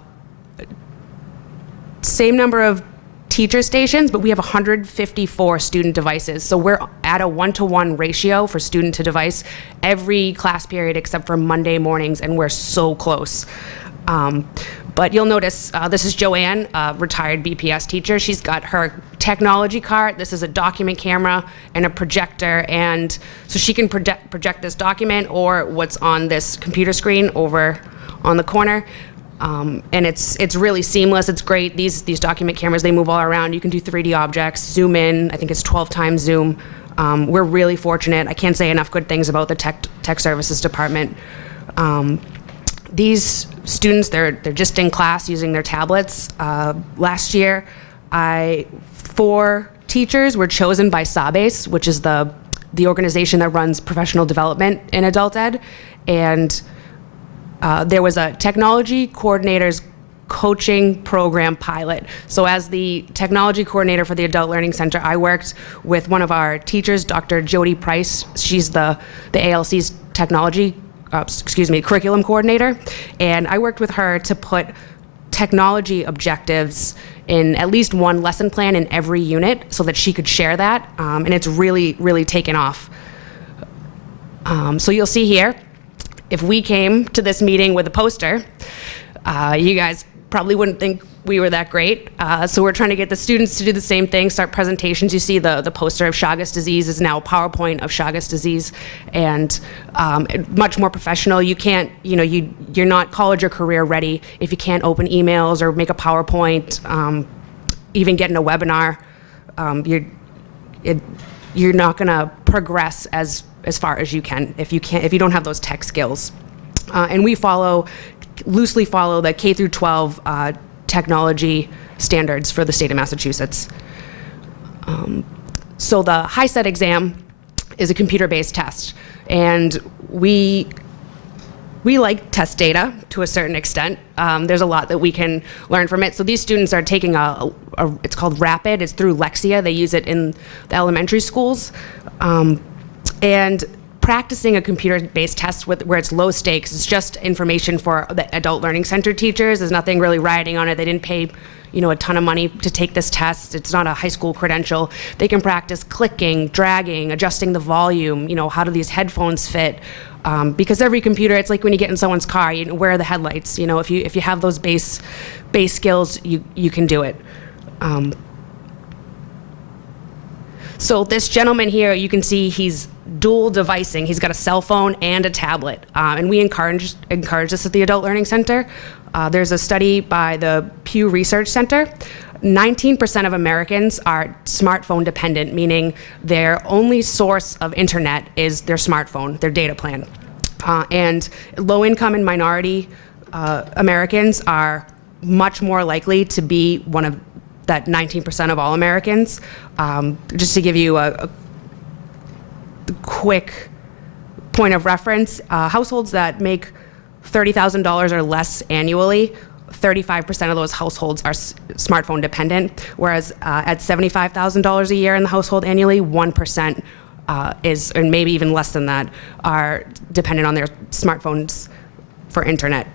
same number of teacher stations, but we have 154 student devices. So we're at a 1-to-1 ratio for student to device every class period except for Monday mornings, and we're so close. But you'll notice, this is Joanne, a retired BPS teacher. She's got her technology cart. This is a document camera and a projector, and so she can project this document or what's on this computer screen over on the corner. And it's really seamless. It's great. These document cameras, they move all around. You can do 3D objects, zoom in. I think it's 12 times zoom. We're really fortunate. I can't say enough good things about the tech services department. These students, they're just in class using their tablets. Last year, 4 teachers were chosen by Sabase, which is the organization that runs professional development in adult ed, and there was a technology coordinators coaching program pilot. So as the technology coordinator for the Adult Learning Center, I worked with one of our teachers, Dr. Jody Price. She's the ALC's curriculum coordinator. And I worked with her to put technology objectives in at least one lesson plan in every unit so that she could share that. And it's really, really taken off. So you'll see here, if we came to this meeting with a poster, you guys probably wouldn't think we were that great. So we're trying to get the students to do the same thing, start presentations. You see the poster of Chagas disease is now a PowerPoint of Chagas disease, and much more professional. You can't, you're not college or career ready if you can't open emails or make a PowerPoint, even get in a webinar. You're not gonna progress as far as you can if you don't have those tech skills. And we loosely follow the K through 12 technology standards for the state of Massachusetts. So the HiSET exam is a computer-based test, and we like test data to a certain extent. There's a lot that we can learn from it. So these students are taking it's called Rapid. It's through Lexia. They use it in the elementary schools. And practicing a computer-based test where it's low stakes, it's just information for the Adult Learning Center teachers. There's nothing really riding on it. They didn't pay a ton of money to take this test. It's not a high school credential. They can practice clicking, dragging, adjusting the volume, how do these headphones fit? Because every computer, it's like when you get in someone's car, where are the headlights? If you have those base skills, you can do it. So this gentleman here, you can see he's dual devicing. He's got a cell phone and a tablet. And we encourage this at the Adult Learning Center. There's a study by the Pew Research Center. 19% of Americans are smartphone dependent, meaning their only source of internet is their smartphone, their data plan. And low-income and minority Americans are much more likely to be one of that 19% of all Americans. Just to give you a quick point of reference, households that make $30,000 or less annually, 35% of those households are smartphone dependent, whereas at $75,000 a year in the household annually, 1% is, and maybe even less than that, are dependent on their smartphones for internet.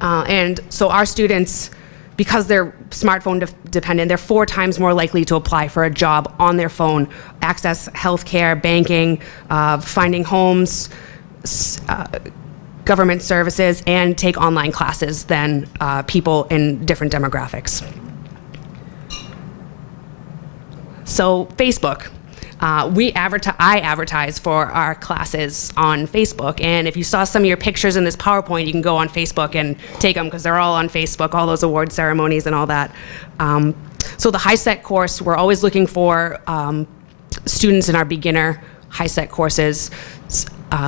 And so our students, because they're smartphone dependent, they're 4 times more likely to apply for a job on their phone, access healthcare, banking, finding homes, government services, and take online classes than people in different demographics. So Facebook. I advertise for our classes on Facebook, and if you saw some of your pictures in this PowerPoint, you can go on Facebook and take them because they're all on Facebook, all those award ceremonies and all that. So the HiSET course, we're always looking for students in our beginner HiSET courses.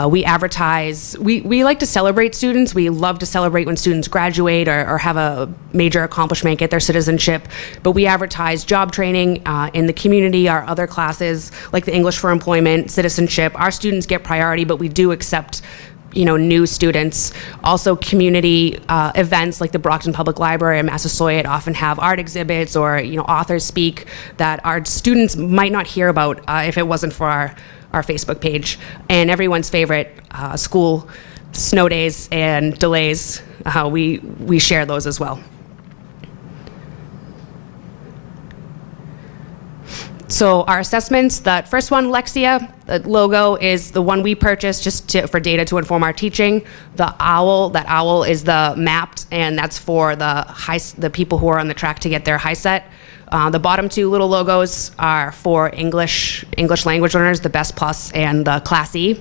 We advertise, we like to celebrate students. We love to celebrate when students graduate or have a major accomplishment, get their citizenship. But we advertise job training in the community, our other classes, like the English for Employment, citizenship. Our students get priority, but we do accept new students. Also, community events like the Brockton Public Library and Massasoit often have art exhibits or authors speak that our students might not hear about if it wasn't for our Facebook page. And everyone's favorite, school snow days and delays, we share those as well. So our assessments, that first one, Lexia, the logo is the one we purchased just for data to inform our teaching. The owl, that owl is the mapped, and that's for the people who are on the track to get their high set. The bottom two little logos are for English language learners, the Best Plus and the Class E.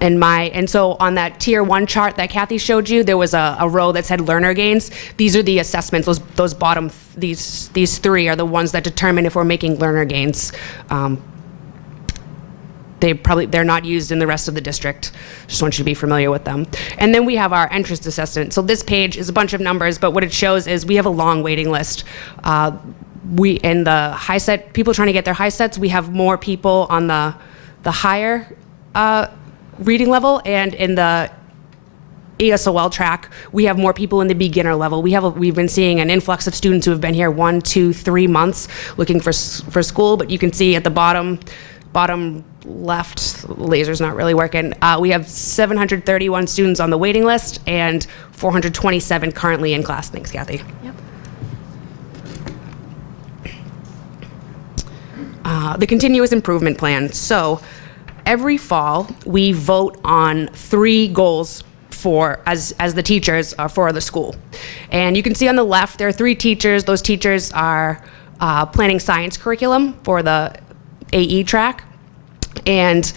And so on that tier 1 chart that Kathy showed you, there was a row that said learner gains. These are the assessments. Those bottom, these three are the ones that determine if we're making learner gains. They're not used in the rest of the district. Just want you to be familiar with them. And then we have our entrance assessment. So this page is a bunch of numbers, but what it shows is we have a long waiting list. In the high set, people trying to get their high sets, we have more people on the higher reading level, and in the ESOL track, we have more people in the beginner level. We've been seeing an influx of students who have been here 1, 2, 3 months looking for school, but you can see at the bottom left, laser's not really working, we have 731 students on the waiting list and 427 currently in class. Thanks, Kathy. Yep. The continuous improvement plan. So every fall, we vote on 3 goals as the teachers for the school. And you can see on the left, there are 3 teachers. Those teachers are planning science curriculum for the AE track. And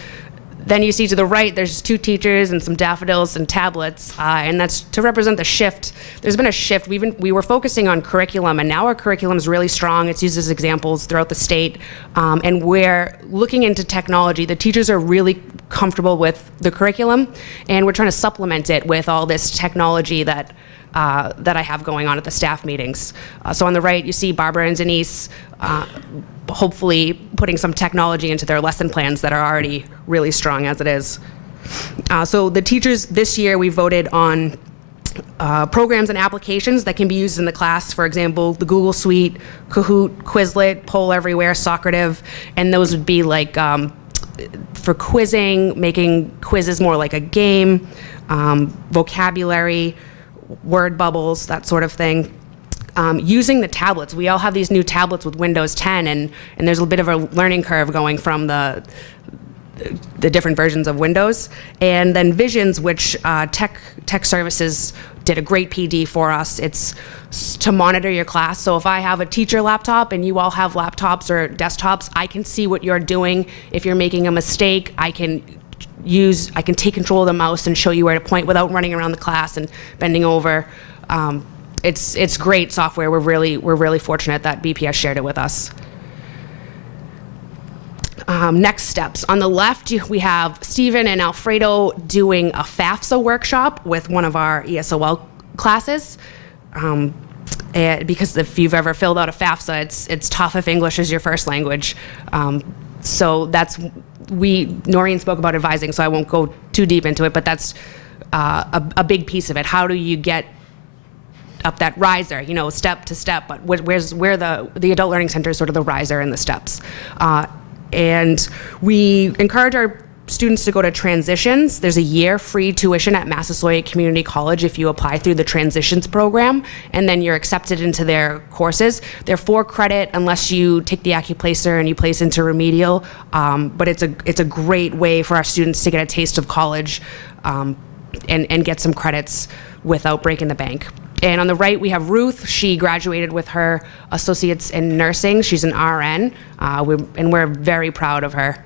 then you see to the right, there's 2 teachers and some daffodils and tablets, and that's to represent the shift. There's been a shift. We were focusing on curriculum, and now our curriculum is really strong. It's used as examples throughout the state, and we're looking into technology. The teachers are really comfortable with the curriculum, and we're trying to supplement it with all this technology that I have going on at the staff meetings. So on the right, you see Barbara and Denise hopefully putting some technology into their lesson plans that are already really strong as it is. So the teachers this year, we voted on programs and applications that can be used in the class. For example, the Google Suite, Kahoot, Quizlet, Poll Everywhere, Socrative, and those would be like for quizzing, making quizzes more like a game, vocabulary, word bubbles, that sort of thing. Using the tablets, we all have these new tablets with Windows 10, and there's a bit of a learning curve going from the different versions of Windows. And then Visions, which tech services did a great PD for us. It's to monitor your class. So if I have a teacher laptop and you all have laptops or desktops, I can see what you're doing. If you're making a mistake, I can take control of the mouse and show you where to point without running around the class and bending over. It's great software. We're really fortunate that BPS shared it with us. Next steps. On the left, we have Stephen and Alfredo doing a FAFSA workshop with one of our ESOL classes. And because if you've ever filled out a FAFSA, it's tough if English is your first language. So Noreen spoke about advising, so I won't go too deep into it, but that's a big piece of it. How do you get up that riser, step to step, but where the Adult Learning Center is sort of the riser and the steps. And we encourage our students to go to transitions. There's a year free tuition at Massasoit Community College if you apply through the transitions program, and then you're accepted into their courses. They're 4 credit unless you take the AccuPlacer and you place into remedial, but it's a great way for our students to get a taste of college and get some credits without breaking the bank. And on the right, we have Ruth. She graduated with her associates in nursing. She's an RN, and we're very proud of her.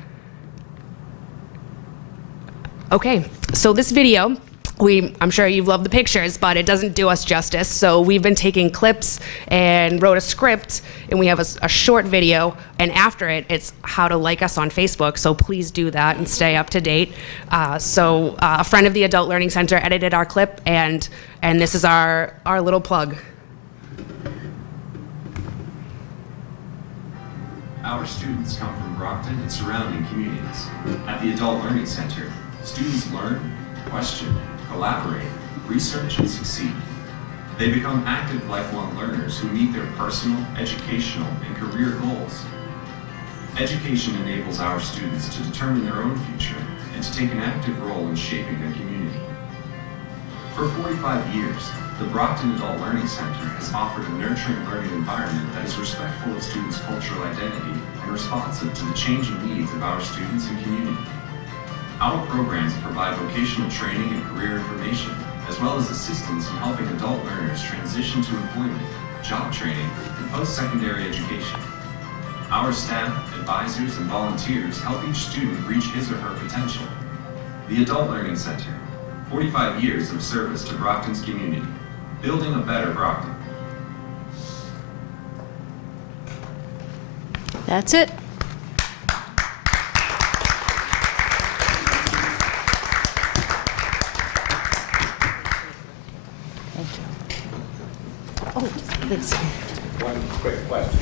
Okay, so this video, I'm sure you've loved the pictures, but it doesn't do us justice. So we've been taking clips and wrote a script, and we have a short video, and after it, it's how to like us on Facebook. So please do that and stay up to date. So a friend of the Adult Learning Center edited our clip, and this is our little plug. Our students come from Brockton and surrounding communities. At the Adult Learning Center, Students learn, question, collaborate, research, and succeed. They become active lifelong learners who meet their personal, educational, and career goals. Education enables our students to determine their own future and to take an active role in shaping their community. For 45 years, the Brockton Adult Learning Center has offered a nurturing learning environment that is respectful of students' cultural identity and responsive to the changing needs of our students and community. Our programs provide vocational training and career information, as well as assistance in helping adult learners transition to employment, job training, and post-secondary education. Our staff, advisors, and volunteers help each student reach his or her potential. The Adult Learning Center, 45 years of service to Brockton's community, building a better Brockton. That's it. Oh, this. One quick question.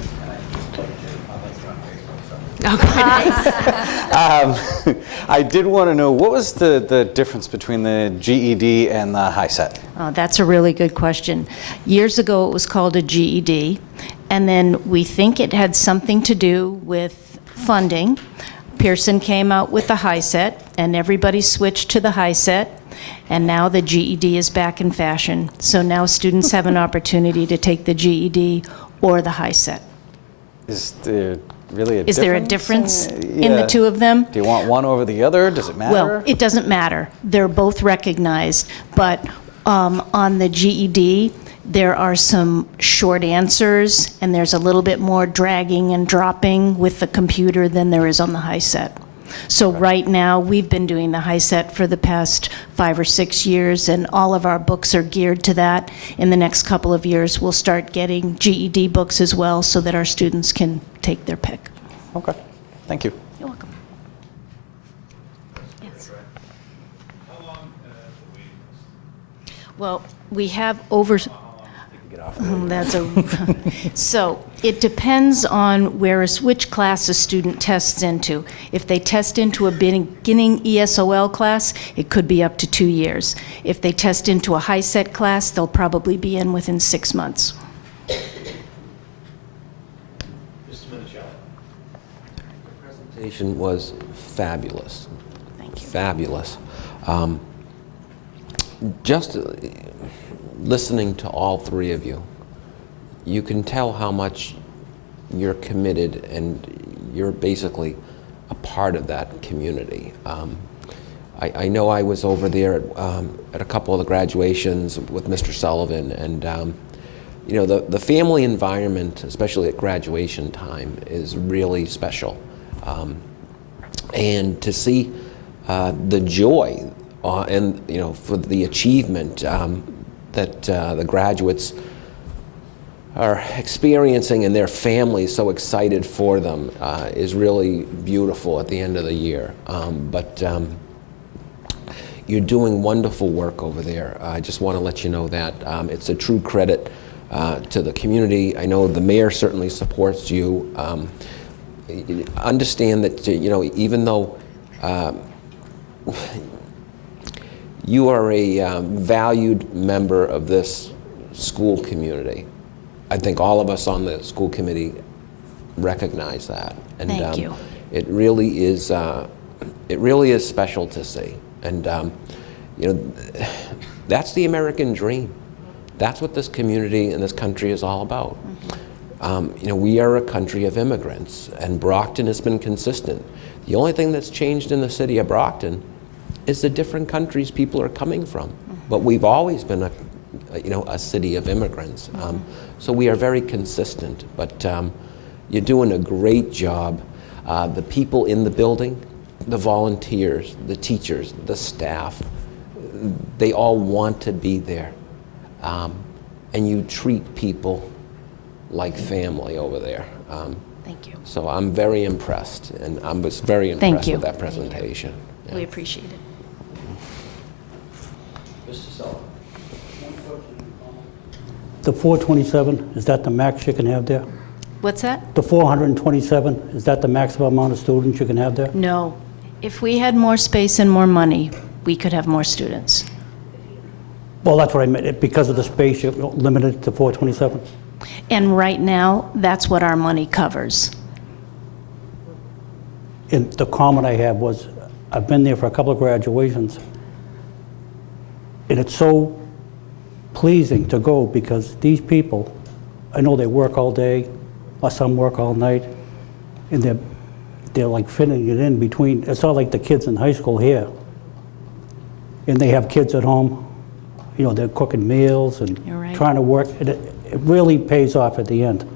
I did want to know, what was the difference between the GED and the HiSET? Oh, that's a really good question. Years ago, it was called a GED, and then we think it had something to do with funding. Pearson came out with the HiSET, and everybody switched to the HiSET, and now the GED is back in fashion. So now students have an opportunity to take the GED or the HiSET. Is there really a difference? Is there a difference in the two of them? Do you want one over the other? Does it matter? Well, it doesn't matter. They're both recognized, but on the GED, there are some short answers, and there's a little bit more dragging and dropping with the computer than there is on the HiSET. So right now, we've been doing the HiSET for the past 5 or 6 years, and all of our books are geared to that. In the next couple of years, we'll start getting GED books as well so that our students can take their pick. Okay, thank you. You're welcome. Yes. Well, we have over... So it depends on which class a student tests into. If they test into a beginning ESOL class, it could be up to 2 years. If they test into a HiSET class, they'll probably be in within 6 months. The presentation was fabulous. Thank you. Fabulous. Just listening to all three of you, you can tell how much you're committed and you're basically a part of that community. I know I was over there at a couple of the graduations with Mr. Sullivan, and you know, the family environment, especially at graduation time, is really special. And to see the joy and, you know, for the achievement that the graduates are experiencing and their families so excited for them is really beautiful at the end of the year. But you're doing wonderful work over there. I just want to let you know that. It's a true credit to the community. I know the mayor certainly supports you. Understand that, you know, even though you are a valued member of this school community, I think all of us on the school committee recognize that. And Thank you. It really is special to see. And you know, that's the American dream. That's what this community and this country is all about. You know, we are a country of immigrants, and Brockton has been consistent. The only thing that's changed in the city of Brockton is the different countries people are coming from. But we've always been a city of immigrants. So we are very consistent, but you're doing a great job. The people in the building, the volunteers, the teachers, the staff, they all want to be there. And you treat people like family over there. Thank you. So I'm very impressed, and I was very impressed with that presentation. Yeah. We appreciate it. Mr. Sullivan. The 427, is that the max you can have there? What's that? The 427, is that the maximum amount of students you can have there? No. If we had more space and more money, we could have more students. Well, that's what I meant. Because of the space, you're limited to 427? And right now, that's what our money covers. And the comment I had was, I've been there for a couple of graduations, and it's so pleasing to go because these people, I know they work all day, or some work all night, and they're like fitting it in between. It's not like the kids in high school here, and they have kids at home. You know, they're cooking meals and You're right. trying to work. It really pays off at the end,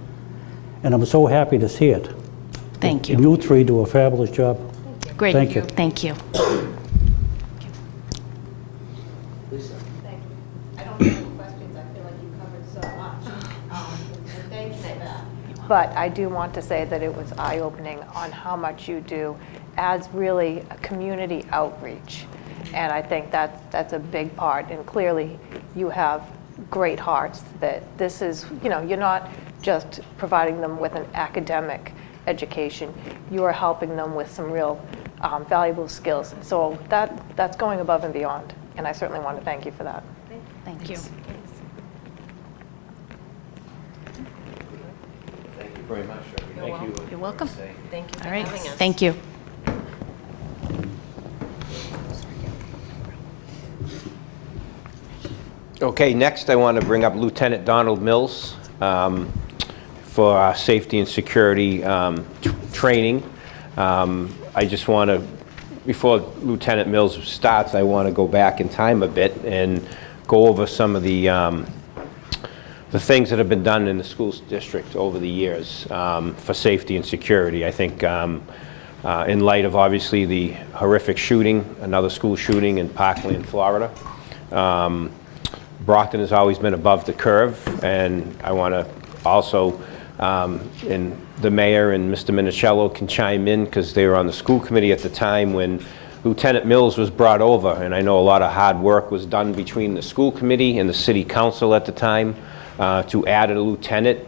and I'm so happy to see it. Thank you. And you three do a fabulous job. Great. Thank you. Thank you. But I do want to say that it was eye-opening on how much you do as really a community outreach. And I think that's a big part. And clearly, you have great hearts that this is, you know, you're not just providing them with an academic education. You are helping them with some real valuable skills. So that's going above and beyond. And I certainly want to thank you for that. Thank you. Thank you very much. Thank you. You're welcome. Thank you for All right. having us. Thank you. Okay, next I want to bring up Lieutenant Donald Mills for our safety and security training. I just want to, before Lieutenant Mills starts, I want to go back in time a bit and go over some of the things that have been done in the school district over the years for safety and security. I think in light of obviously the horrific shooting, another school shooting in Parkland, Florida, Brockton has always been above the curve, and I want to also, and the mayor and Mr. Minicello can chime in because they were on the school committee at the time when Lieutenant Mills was brought over, and I know a lot of hard work was done between the school committee and the city council at the time to add a lieutenant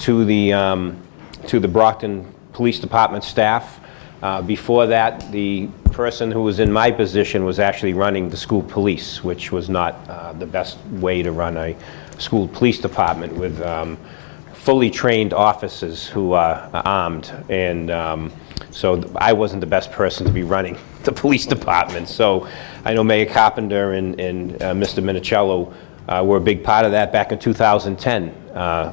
to the Brockton Police Department staff. Before that, the person who was in my position was actually running the school police, which was not the best way to run a school police department with fully trained officers who are armed. And so I wasn't the best person to be running the police department. So I know Mayor Carpenter and Mr. Minicello were a big part of that. Back in 2010,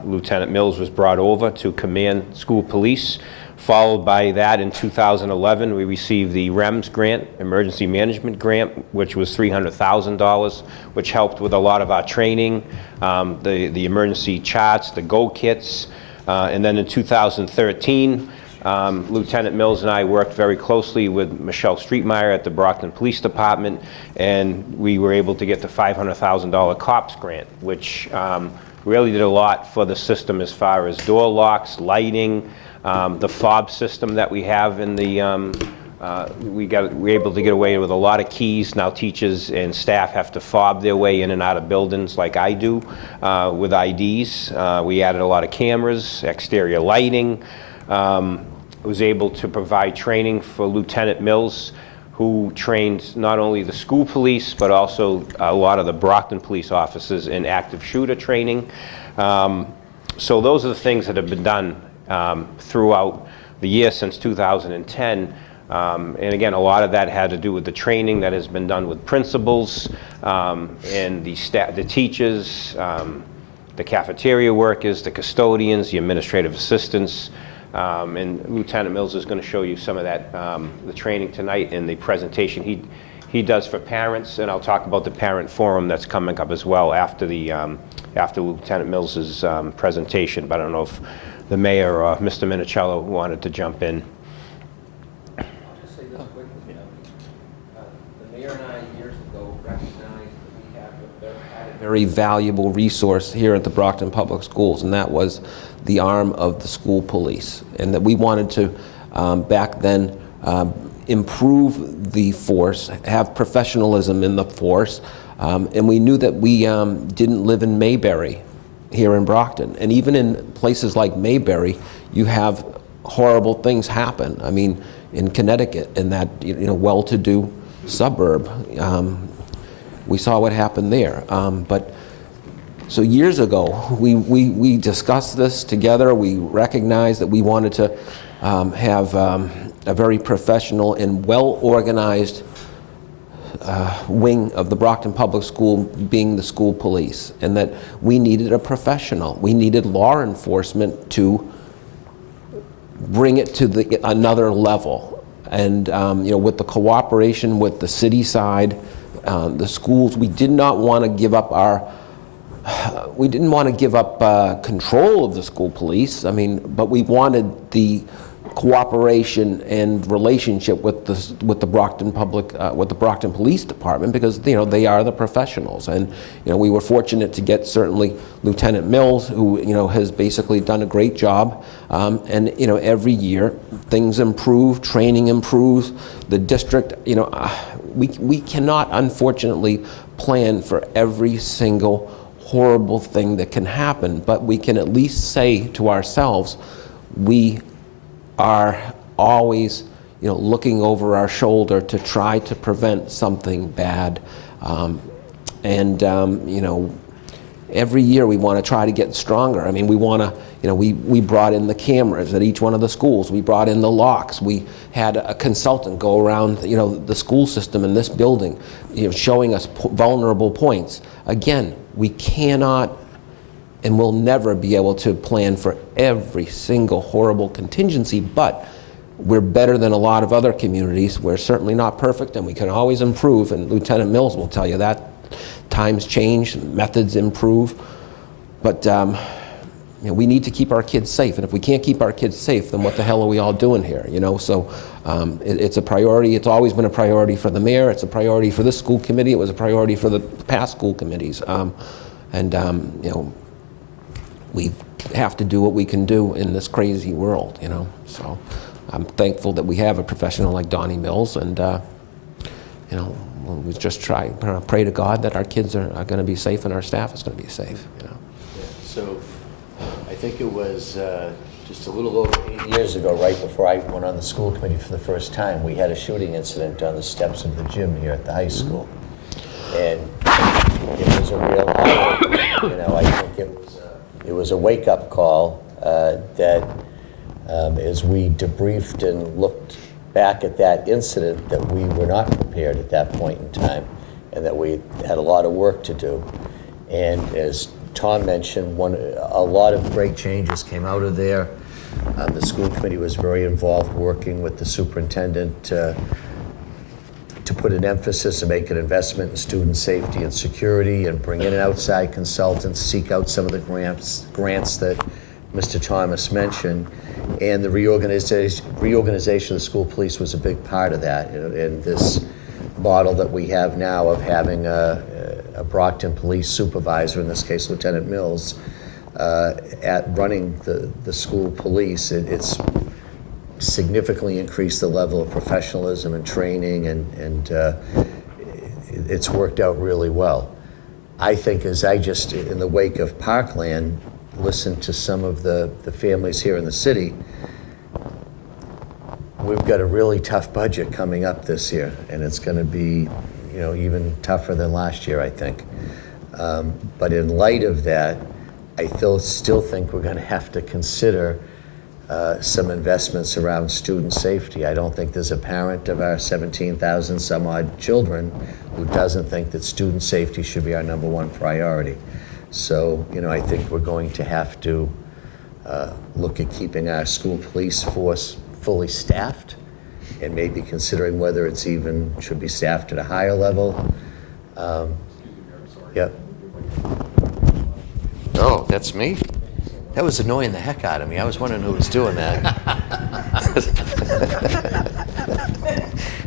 Lieutenant Mills was brought over to command school police. Followed by that, in 2011, we received the REMS grant, Emergency Management Grant, which was $300,000, which helped with a lot of our training, the emergency charts, the go kits. And then in 2013, Lieutenant Mills and I worked very closely with Michelle Streetmeyer at the Brockton Police Department, and we were able to get the $500,000 COPS grant, which really did a lot for the system as far as door locks, lighting, the fob system that we have in the, we're able to get away with a lot of keys. Now teachers and staff have to fob their way in and out of buildings like I do with IDs. We added a lot of cameras, exterior lighting. Was able to provide training for Lieutenant Mills, who trained not only the school police, but also a lot of the Brockton police officers in active shooter training. So those are the things that have been done throughout the year since 2010. And again, a lot of that had to do with the training that has been done with principals and the staff, the teachers, the cafeteria workers, the custodians, the administrative assistants. And Lieutenant Mills is going to show you some of that, the training tonight in the presentation he does for parents, and I'll talk about the parent forum that's coming up as well after the after Lieutenant Mills's presentation. But I don't know if the mayor or Mr. Minicello wanted to jump in. I'll just say this quickly. The mayor and I years ago recognized that we had a very valuable resource here at the Brockton Public Schools, and that was the arm of the school police, and that we wanted to back then improve the force, have professionalism in the force, and we knew that we didn't live in Mayberry here in Brockton. And even in places like Mayberry, you have horrible things happen. I mean, in Connecticut, in that well-to-do suburb. We saw what happened there. So years ago, we discussed this together. We recognized that we wanted to have a very professional and well-organized wing of the Brockton Public School being the school police, and that we needed a professional. We needed law enforcement to bring it to another level. And with the cooperation with the city side, the schools, we did not want to give up control of the school police. But we wanted the cooperation and relationship with the Brockton Police Department, because they are the professionals. And we were fortunate to get certainly Lieutenant Mills, who has basically done a great job. And every year things improve, training improves. The district, we cannot unfortunately plan for every single horrible thing that can happen, but we can at least say to ourselves, we are always looking over our shoulder to try to prevent something bad. Every year we want to try to get stronger. We want to, we brought in the cameras at each one of the schools. We brought in the locks. We had a consultant go around, the school system in this building, showing us vulnerable points. Again, we cannot and will never be able to plan for every single horrible contingency, but we're better than a lot of other communities. We're certainly not perfect, and we can always improve, and Lieutenant Mills will tell you that. Times change, methods improve, but we need to keep our kids safe, and if we can't keep our kids safe, then what the hell are we all doing here, So it's a priority. It's always been a priority for the mayor. It's a priority for this school committee. It was a priority for the past school committees. We have to do what we can do in this crazy world, So I'm thankful that we have a professional like Donnie Mills, and we just pray to God that our kids are going to be safe and our staff is going to be safe. So I think it was just a little over 8 years ago, right before I went on the school committee for the first time, we had a shooting incident on the steps of the gym here at the high school. And it was a real eye-opener. I think it was a wake-up call that as we debriefed and looked back at that incident, that we were not prepared at that point in time, and that we had a lot of work to do. And as Tom mentioned, a lot of great changes came out of there. The school committee was very involved working with the superintendent to put an emphasis and make an investment in student safety and security, and bring in an outside consultant, seek out some of the grants that Mr. Thomas mentioned. And the reorganization of the school police was a big part of that. And this model that we have now of having a Brockton police supervisor, in this case Lieutenant Mills, at running the school police, it's significantly increased the level of professionalism and training, and it's worked out really well. I think as I just, in the wake of Parkland, listened to some of the families here in the city, we've got a really tough budget coming up this year, and it's going to be even tougher than last year, I think. But in light of that, I still think we're going to have to consider some investments around student safety. I don't think there's a parent of our 17,000 some odd children who doesn't think that student safety should be our number one priority. So, I think we're going to have to look at keeping our school police force fully staffed, and maybe considering whether it's even should be staffed at a higher level. Yep. Oh, that's me? That was annoying the heck out of me. I was wondering who was doing that.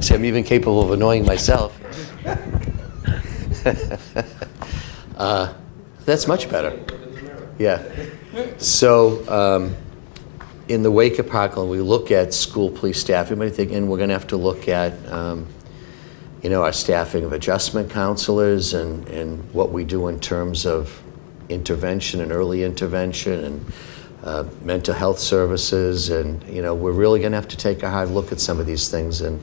See, I'm even capable of annoying myself. That's much better. Yeah. So, in the wake of Parkland, we look at school police staffing, but I think, and we're going to have to look at, our staffing of adjustment counselors and what we do in terms of intervention and early intervention, mental health services, and we're really going to have to take a hard look at some of these things and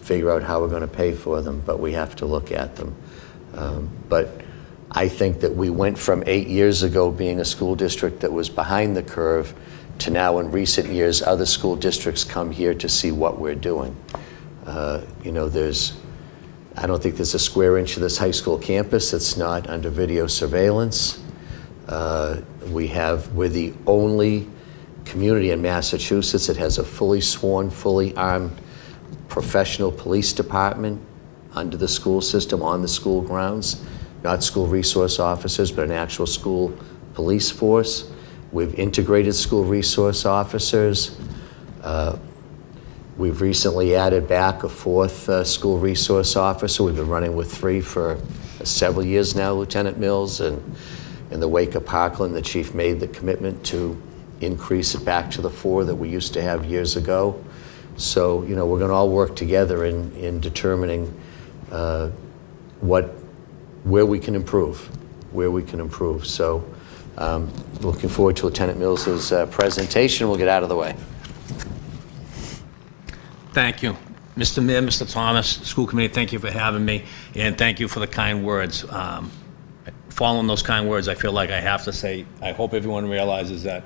figure out how we're going to pay for them, but we have to look at them. But I think that we went from 8 years ago being a school district that was behind the curve to now in recent years other school districts come here to see what we're doing. I don't think there's a square inch of this high school campus that's not under video surveillance. We're the only community in Massachusetts that has a fully sworn, fully armed professional police department under the school system, on the school grounds, not school resource officers, but an actual school police force. We've integrated school resource officers. We've recently added back a fourth school resource officer. We've been running with 3 for several years now, Lieutenant Mills, and in the wake of Parkland, the chief made the commitment to increase it back to the 4 that we used to have years ago. So, we're going to all work together in determining where we can improve, So, looking forward to Lieutenant Mills's presentation. We'll get out of the way. Thank you. Mr. Mayor, Mr. Thomas, school committee, thank you for having me, and thank you for the kind words. Following those kind words, I feel like I have to say, I hope everyone realizes that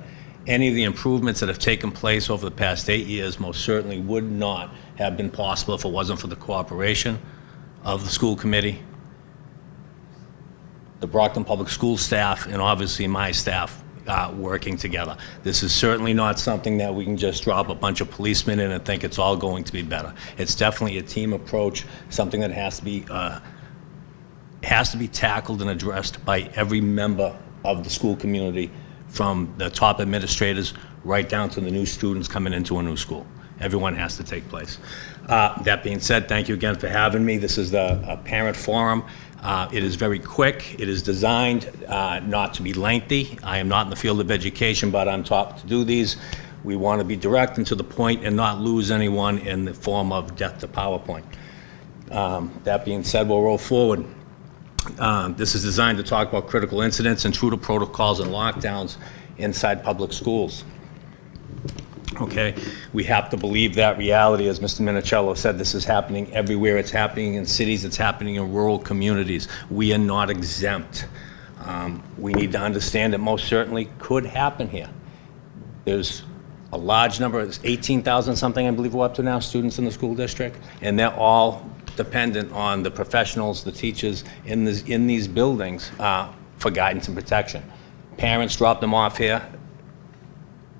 any of the improvements that have taken place over the past 8 years most certainly would not have been possible if it wasn't for the cooperation of the school committee, the Brockton Public School staff, and obviously my staff working together. This is certainly not something that we can just drop a bunch of policemen in and think it's all going to be better. It's definitely a team approach, something that has to be tackled and addressed by every member of the school community, from the top administrators right down to the new students coming into a new school. Everyone has to take place. That being said, thank you again for having me. This is the parent forum. It is very quick. It is designed not to be lengthy. I am not in the field of education, but I'm taught to do these. We want to be direct and to the point and not lose anyone in the form of death to PowerPoint. That being said, we'll roll forward. This is designed to talk about critical incidents, intruder protocols, and lockdowns inside public schools. Okay, we have to believe that reality. As Mr. Minicello said, this is happening everywhere. It's happening in cities, it's happening in rural communities. We are not exempt. We need to understand it most certainly could happen here. There's a large number, it's 18,000 something I believe we're up to now, students in the school district, and they're all dependent on the professionals, the teachers in these buildings for guidance and protection. Parents drop them off here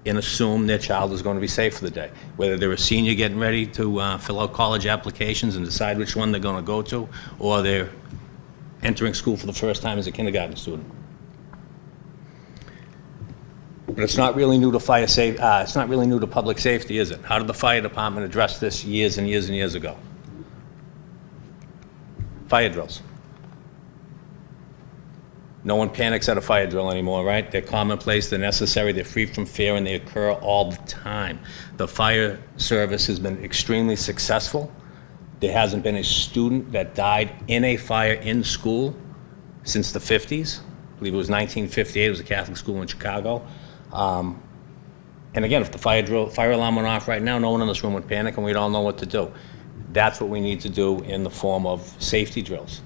and assume their child is going to be safe for the day. Whether they're a senior getting ready to fill out college applications and decide which one they're going to go to, or they're entering school for the first time as a kindergarten student. But it's not really new to it's not really new to public safety, is it? How did the fire department address this years and years and years ago? Fire drills. No one panics at a fire drill anymore, right? They're commonplace, they're necessary, they're free from fear, and they occur all the time. The fire service has been extremely successful. There hasn't been a student that died in a fire in school since the 50s. I believe it was 1958, it was a Catholic school in Chicago. And again, if the fire alarm went off right now, no one in this room would panic and we'd all know what to do. That's what we need to do in the form of safety drills.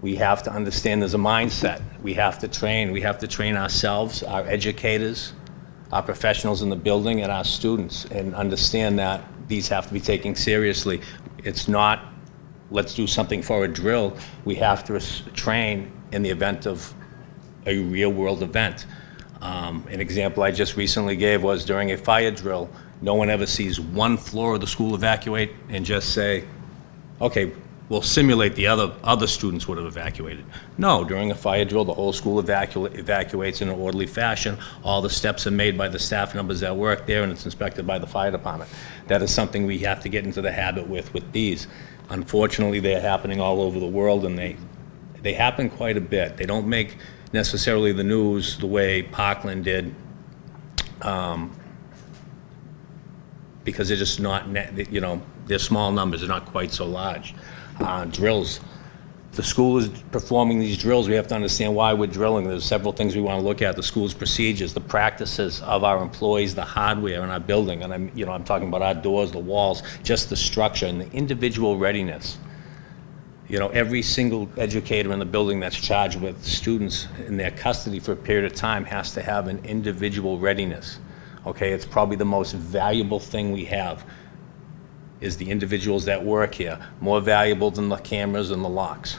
We have to understand there's a mindset. We have to train ourselves, our educators, our professionals in the building, and our students, and understand that these have to be taken seriously. It's not, let's do something for a drill. We have to train in the event of a real world event. An example I just recently gave was during a fire drill, no one ever sees one floor of the school evacuate and just say, okay, we'll simulate the other students would have evacuated. No, during a fire drill, the whole school evacuates in an orderly fashion. All the steps are made by the staff members that work there, and it's inspected by the fire department. That is something we have to get into the habit with these. Unfortunately, they're happening all over the world, and they happen quite a bit. They don't make necessarily the news the way Parkland did, because they're just not, they're small numbers, they're not quite so large. Drills, the school is performing these drills, we have to understand why we're drilling. There's several things we want to look at: the school's procedures, the practices of our employees, the hardware in our building, and I'm talking about our doors, the walls, just the structure and the individual readiness. Every single educator in the building that's charged with students in their custody for a period of time has to have an individual readiness. Okay, it's probably the most valuable thing we have, is the individuals that work here, more valuable than the cameras and the locks.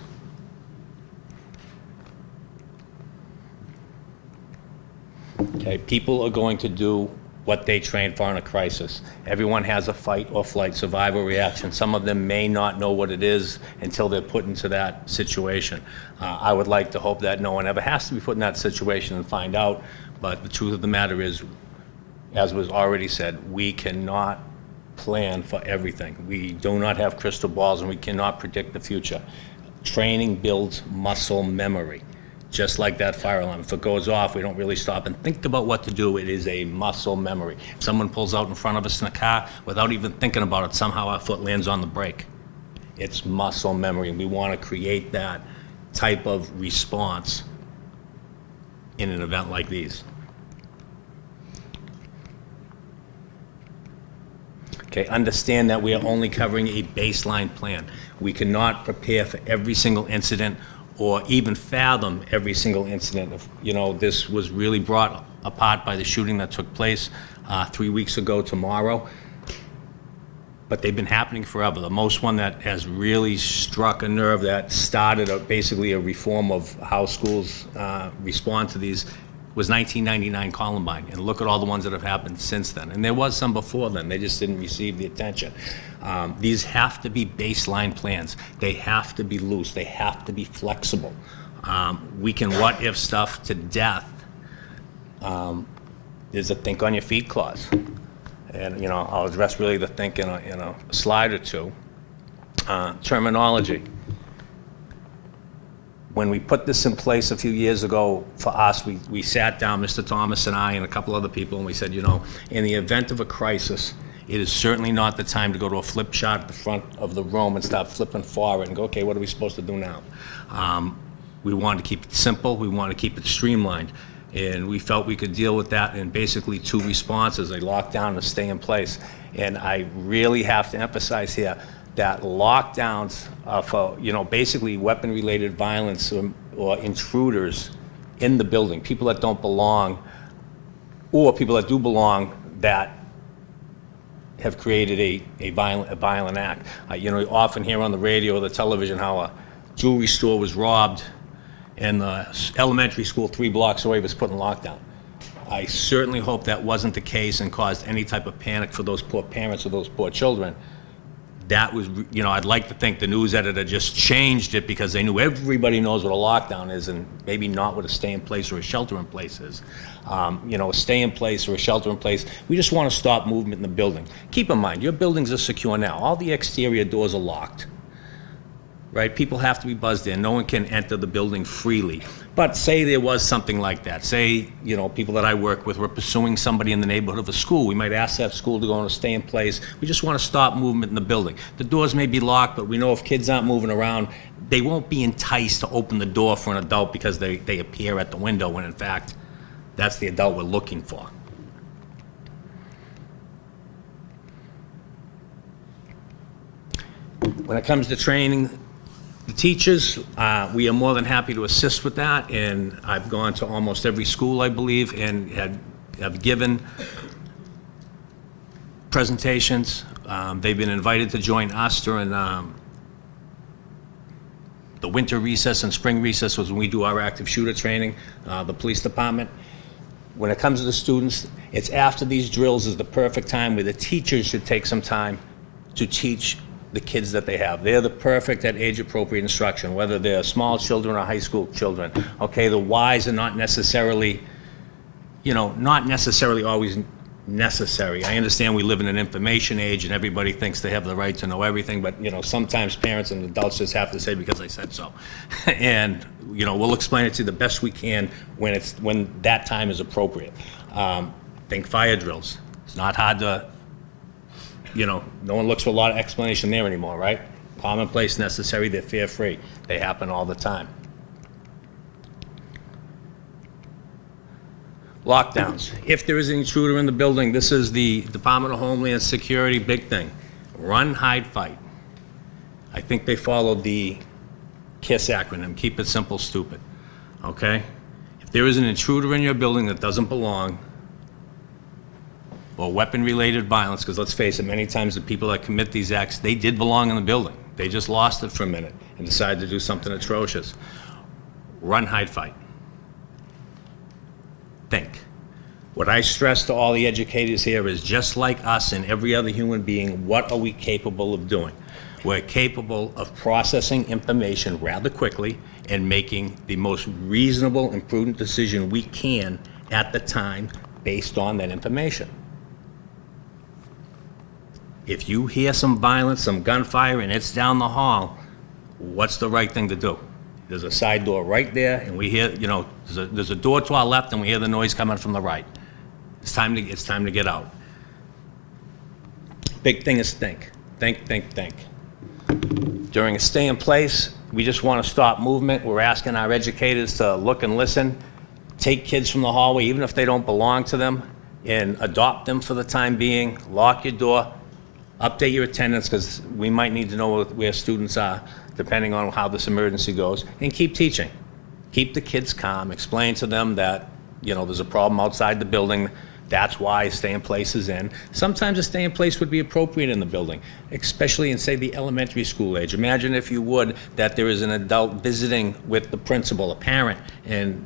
Okay, people are going to do what they train for in a crisis. Everyone has a fight or flight survival reaction. Some of them may not know what it is until they're put into that situation. I would like to hope that no one ever has to be put in that situation and find out, but the truth of the matter is, as was already said, we cannot plan for everything. We do not have crystal balls, and we cannot predict the future. Training builds muscle memory. Just like that fire alarm. If it goes off, we don't really stop and think about what to do. It is a muscle memory. If someone pulls out in front of us in a car, without even thinking about it, somehow our foot lands on the brake. It's muscle memory, and we want to create that type of response in an event like these. Okay, understand that we are only covering a baseline plan. We cannot prepare for every single incident or even fathom every single incident. This was really brought apart by the shooting that took place 3 weeks ago tomorrow. But they've been happening forever. The most one that has really struck a nerve, that started basically a reform of how schools respond to these, was 1999 Columbine. And look at all the ones that have happened since then. And there was some before then. They just didn't receive the attention. These have to be baseline plans. They have to be loose. They have to be flexible. We can what-if stuff to death. There's a think on your feet clause. And I'll address really the think in a slide or two. Terminology. When we put this in place a few years ago for us, we sat down, Mr. Thomas and I and a couple other people, and we said, in the event of a crisis, it is certainly not the time to go to a flip chart at the front of the room and start flipping forward and go, okay, what are we supposed to do now? We wanted to keep it simple. We wanted to keep it streamlined. And we felt we could deal with that in basically 2 responses: a lockdown and a stay in place. And I really have to emphasize here that lockdowns for, basically weapon-related violence or intruders in the building, people that don't belong, or people that do belong that have created a violent act. You often hear on the radio or the television how a jewelry store was robbed and the elementary school 3 blocks away was put in lockdown. I certainly hope that wasn't the case and caused any type of panic for those poor parents or those poor children. That was, I'd like to think the news editor just changed it because they knew everybody knows what a lockdown is and maybe not what a stay in place or a shelter in place is. A stay in place or a shelter in place, we just want to stop movement in the building. Keep in mind, your buildings are secure now. All the exterior doors are locked, right? People have to be buzzed in. No one can enter the building freely. But say there was something like that. Say, people that I work with were pursuing somebody in the neighborhood of a school. We might ask that school to go on a stay in place. We just want to stop movement in the building. The doors may be locked, but we know if kids aren't moving around, they won't be enticed to open the door for an adult because they appear at the window when in fact, that's the adult we're looking for. When it comes to training the teachers, we are more than happy to assist with that, and I've gone to almost every school, I believe, and have given presentations. They've been invited to join us during the winter recess and spring recess was when we do our active shooter training, the police department. When it comes to the students, it's after these drills is the perfect time where the teachers should take some time to teach the kids that they have. They're the perfect at age-appropriate instruction, whether they're small children or high school children. Okay, the whys are not necessarily, always necessary. I understand we live in an information age and everybody thinks they have the right to know everything, but sometimes parents and adults just have to say because I said so. And we'll explain it to you the best we can when that time is appropriate. Think fire drills. It's not hard to, no one looks for a lot of explanation there anymore, right? Commonplace, necessary, they're fear-free. They happen all the time. Lockdowns. If there is an intruder in the building, this is the Department of Homeland Security big thing. Run, hide, fight. I think they followed the KISS acronym, keep it simple, stupid, okay? If there is an intruder in your building that doesn't belong, or weapon-related violence, because let's face it, many times the people that commit these acts, they did belong in the building. They just lost it for a minute and decided to do something atrocious. Run, hide, fight. Think. What I stress to all the educators here is just like us and every other human being, what are we capable of doing? We're capable of processing information rather quickly and making the most reasonable and prudent decision we can at the time based on that information. If you hear some violence, some gunfire, and it's down the hall, what's the right thing to do? There's a side door right there, and we hear, you know, there's a door to our left, and we hear the noise coming from the right. It's time to get out. Big thing is think. Think, think, think. During a stay in place, we just want to stop movement. We're asking our educators to look and listen, take kids from the hallway, even if they don't belong to them, and adopt them for the time being. Lock your door, update your attendance, because we might need to know where students are, depending on how this emergency goes, and keep teaching. Keep the kids calm, explain to them that, you know, there's a problem outside the building. That's why stay in place is in. Sometimes a stay in place would be appropriate in the building, especially in, say, the elementary school age. Imagine, if you would, that there is an adult visiting with the principal, a parent, and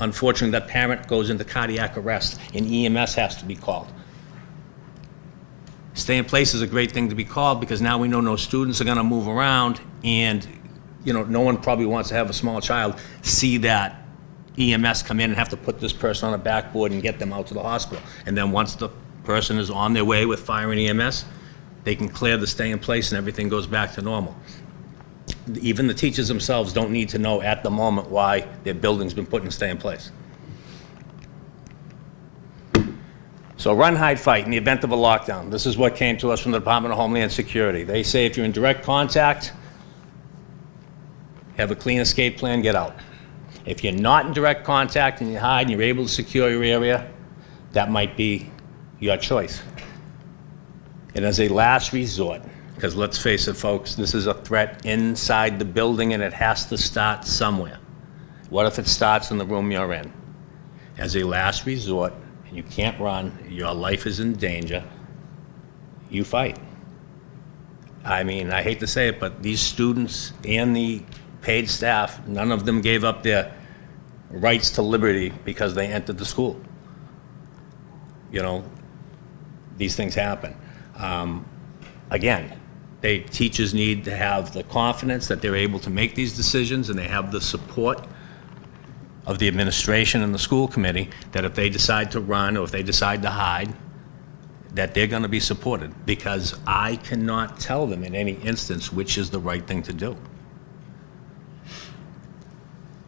unfortunately that parent goes into cardiac arrest and EMS has to be called. Stay in place is a great thing to be called, because now we know no students are going to move around, and, you know, no one probably wants to have a small child see that EMS come in and have to put this person on a backboard and get them out to the hospital. And then once the person is on their way with fire and EMS, they can clear the stay in place and everything goes back to normal. Even the teachers themselves don't need to know at the moment why their building's been put in stay in place. So run, hide, fight in the event of a lockdown. This is what came to us from the Department of Homeland Security. They say if you're in direct contact, have a clean escape plan, get out. If you're not in direct contact and you hide and you're able to secure your area, that might be your choice. And as a last resort, because let's face it, folks, this is a threat inside the building and it has to start somewhere. What if it starts in the room you're in? As a last resort, and you can't run, your life is in danger, you fight. I mean, I hate to say it, but these students and the paid staff, none of them gave up their rights to liberty because they entered the school. You know, these things happen. Again, teachers need to have the confidence that they're able to make these decisions, and they have the support of the administration and the school committee, that if they decide to run or if they decide to hide, that they're going to be supported, because I cannot tell them in any instance which is the right thing to do.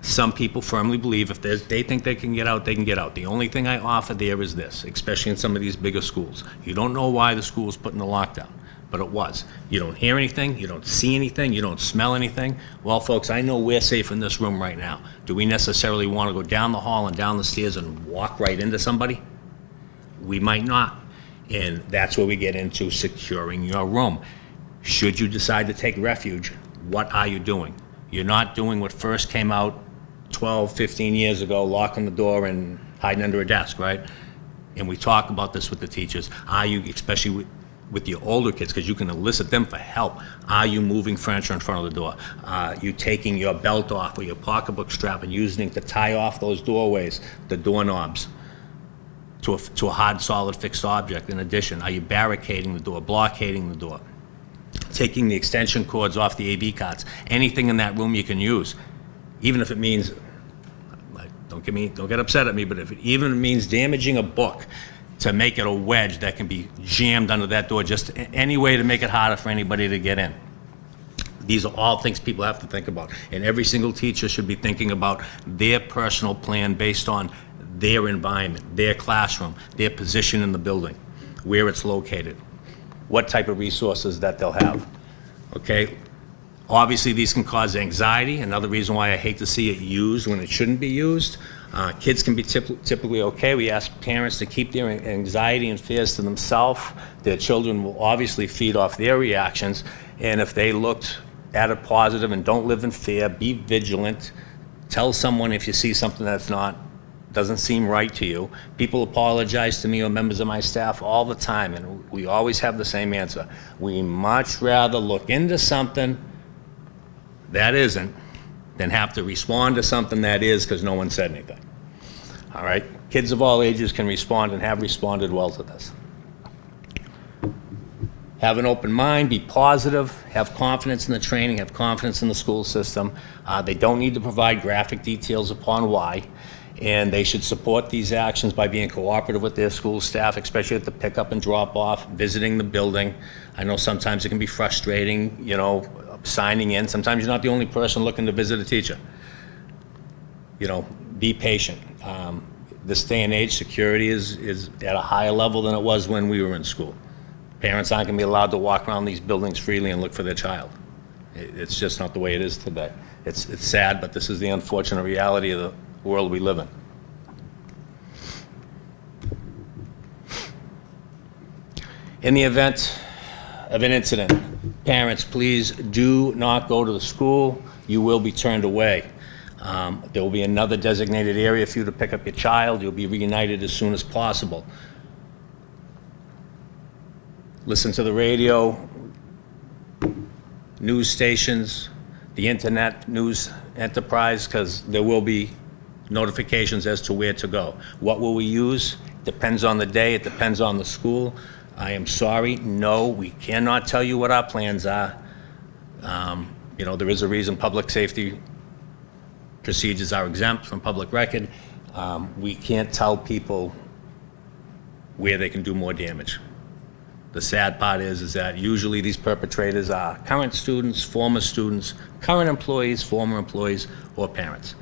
Some people firmly believe if they think they can get out, they can get out. The only thing I offer there is this, especially in some of these bigger schools. You don't know why the school was put in a lockdown, but it was. You don't hear anything, you don't see anything, you don't smell anything. Well, folks, I know we're safe in this room right now. Do we necessarily want to go down the hall and down the stairs and walk right into somebody? We might not. And that's where we get into securing your room. Should you decide to take refuge, what are you doing? You're not doing what first came out 12, 15 years ago, locking the door and hiding under a desk, right? And we talk about this with the teachers. Are you, especially with your older kids, because you can elicit them for help, are you moving furniture in front of the door? Are you taking your belt off or your pocketbook strap and using it to tie off those doorways, the doorknobs, to a hard, solid, fixed object? In addition, are you barricading the door, blockading the door, taking the extension cords off the AV cards? Anything in that room you can use, even if it means, don't get upset at me, but if it even means damaging a book to make it a wedge that can be jammed under that door, just any way to make it harder for anybody to get in. These are all things people have to think about, and every single teacher should be thinking about their personal plan based on their environment, their classroom, their position in the building, where it's located, what type of resources that they'll have. Okay, Obviously, these can cause anxiety, another reason why I hate to see it used when it shouldn't be used. Kids can be typically okay. We ask parents to keep their anxiety and fears to themselves. Their children will obviously feed off their reactions, and if they looked at it positive and don't live in fear, be vigilant. Tell someone if you see something that's doesn't seem right to you. People apologize to me or members of my staff all the time, and we always have the same answer. We much rather look into something that isn't than have to respond to something that is because no one said anything. All right? Kids of all ages can respond and have responded well to this. Have an open mind, be positive, have confidence in the training, have confidence in the school system. They don't need to provide graphic details upon why, and they should support these actions by being cooperative with their school staff, especially at the pickup and drop off, visiting the building. I know sometimes it can be frustrating, you know, signing in. Sometimes you're not the only person looking to visit a teacher. You know, be patient. This day and age, security is at a higher level than it was when we were in school. Parents aren't going to be allowed to walk around these buildings freely and look for their child. It's just not the way it is today. It's sad, but this is the unfortunate reality of the world we live in. In the event of an incident, parents, please do not go to the school. You will be turned away. There will be another designated area for you to pick up your child. You'll be reunited as soon as possible. Listen to the radio, news stations, the internet news enterprise, because there will be notifications as to where to go. What will we use? Depends on the day, it depends on the school. I am sorry, no, we cannot tell you what our plans are. You know, there is a reason public safety procedures are exempt from public record. We can't tell people where they can do more damage. The sad part is that usually these perpetrators are current students, former students, current employees, former employees, or parents.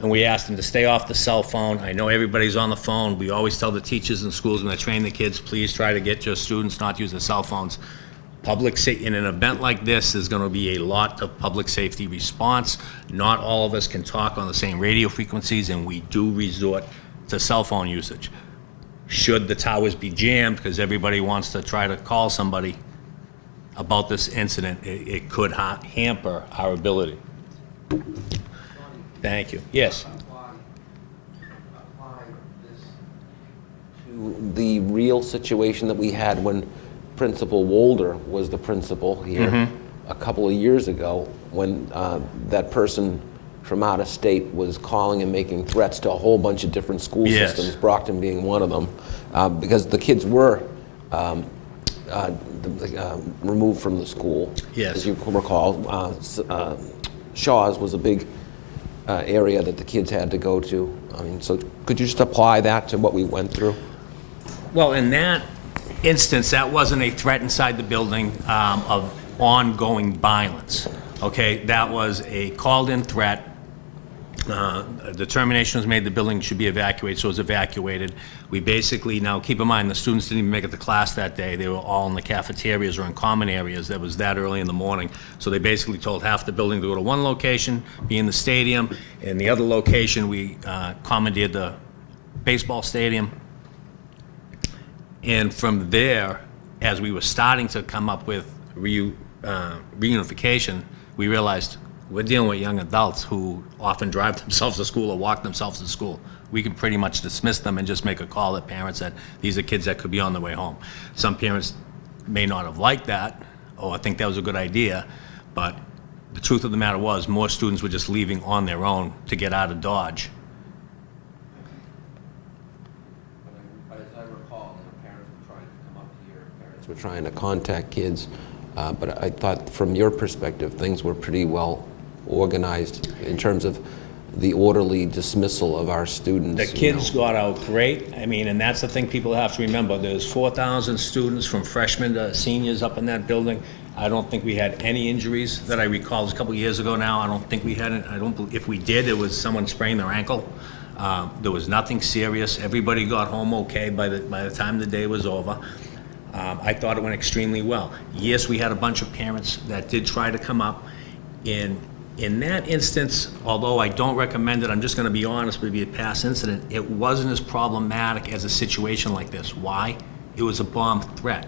And we ask them to stay off the cell phone. I know everybody's on the phone. We always tell the teachers in schools when they train the kids, please try to get your students not to use their cell phones. In an event like this, there's going to be a lot of public safety response. Not all of us can talk on the same radio frequencies, and we do resort to cell phone usage. Should the towers be jammed because everybody wants to try to call somebody about this incident, it could hamper our ability. Thank you. Yes? To the real situation that we had when Principal Wolder was the principal here a couple of years ago, when that person from out of state was calling and making threats to a whole bunch of different school systems, Brockton being one of them, because the kids were removed from the school. Yes. As you recall, Shaw's was a big area that the kids had to go to. I mean, so could you just apply that to what we went through? Well, in that instance, that wasn't a threat inside the building of ongoing violence. Okay, that was a called-in threat. A determination was made the building should be evacuated, so it was evacuated. We basically, now keep in mind, the students didn't even make it to class that day. They were all in the cafeterias or in common areas. That was that early in the morning. So they basically told half the building to go to one location, be in the stadium, and the other location we commandeered the baseball stadium. And from there, as we were starting to come up with reunification, we realized we're dealing with young adults who often drive themselves to school or walk themselves to school. We can pretty much dismiss them and just make a call at parents that these are kids that could be on their way home. Some parents may not have liked that, or I think that was a good idea, but the truth of the matter was more students were just leaving on their own to get out of Dodge. But as I recall, parents were trying to come up here, parents were trying to contact kids, but I thought from your perspective, things were pretty well organized in terms of the orderly dismissal of our students. The kids got out great. I mean, and that's the thing people have to remember. There's 4,000 students from freshmen to seniors up in that building. I don't think we had any injuries that I recall. It was a couple of years ago now. I don't think we had it. If we did, it was someone sprained their ankle. There was nothing serious. Everybody got home okay by the time the day was over. I thought it went extremely well. Yes, we had a bunch of parents that did try to come up. In that instance, although I don't recommend it, I'm just going to be honest with you, a past incident, it wasn't as problematic as a situation like this. Why? It was a bomb threat.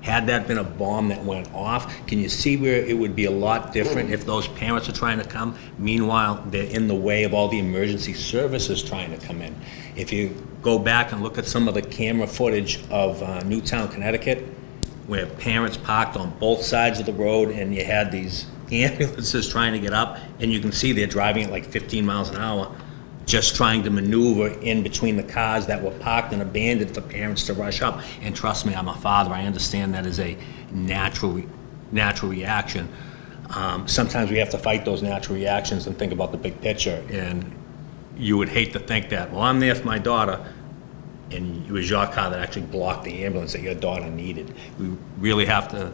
Had that been a bomb that went off, can you see where it would be a lot different if those parents are trying to come? Meanwhile, they're in the way of all the emergency services trying to come in. If you go back and look at some of the camera footage of Newtown, Connecticut, where parents parked on both sides of the road and you had these ambulances trying to get up, and you can see they're driving at like 15 miles an hour, just trying to maneuver in between the cars that were parked and abandoned for parents to rush up. And trust me, I'm a father, I understand that is a natural reaction. Sometimes we have to fight those natural reactions and think about the big picture, and you would hate to think that, well, I'm there for my daughter, and it was your car that actually blocked the ambulance that your daughter needed. We really have to,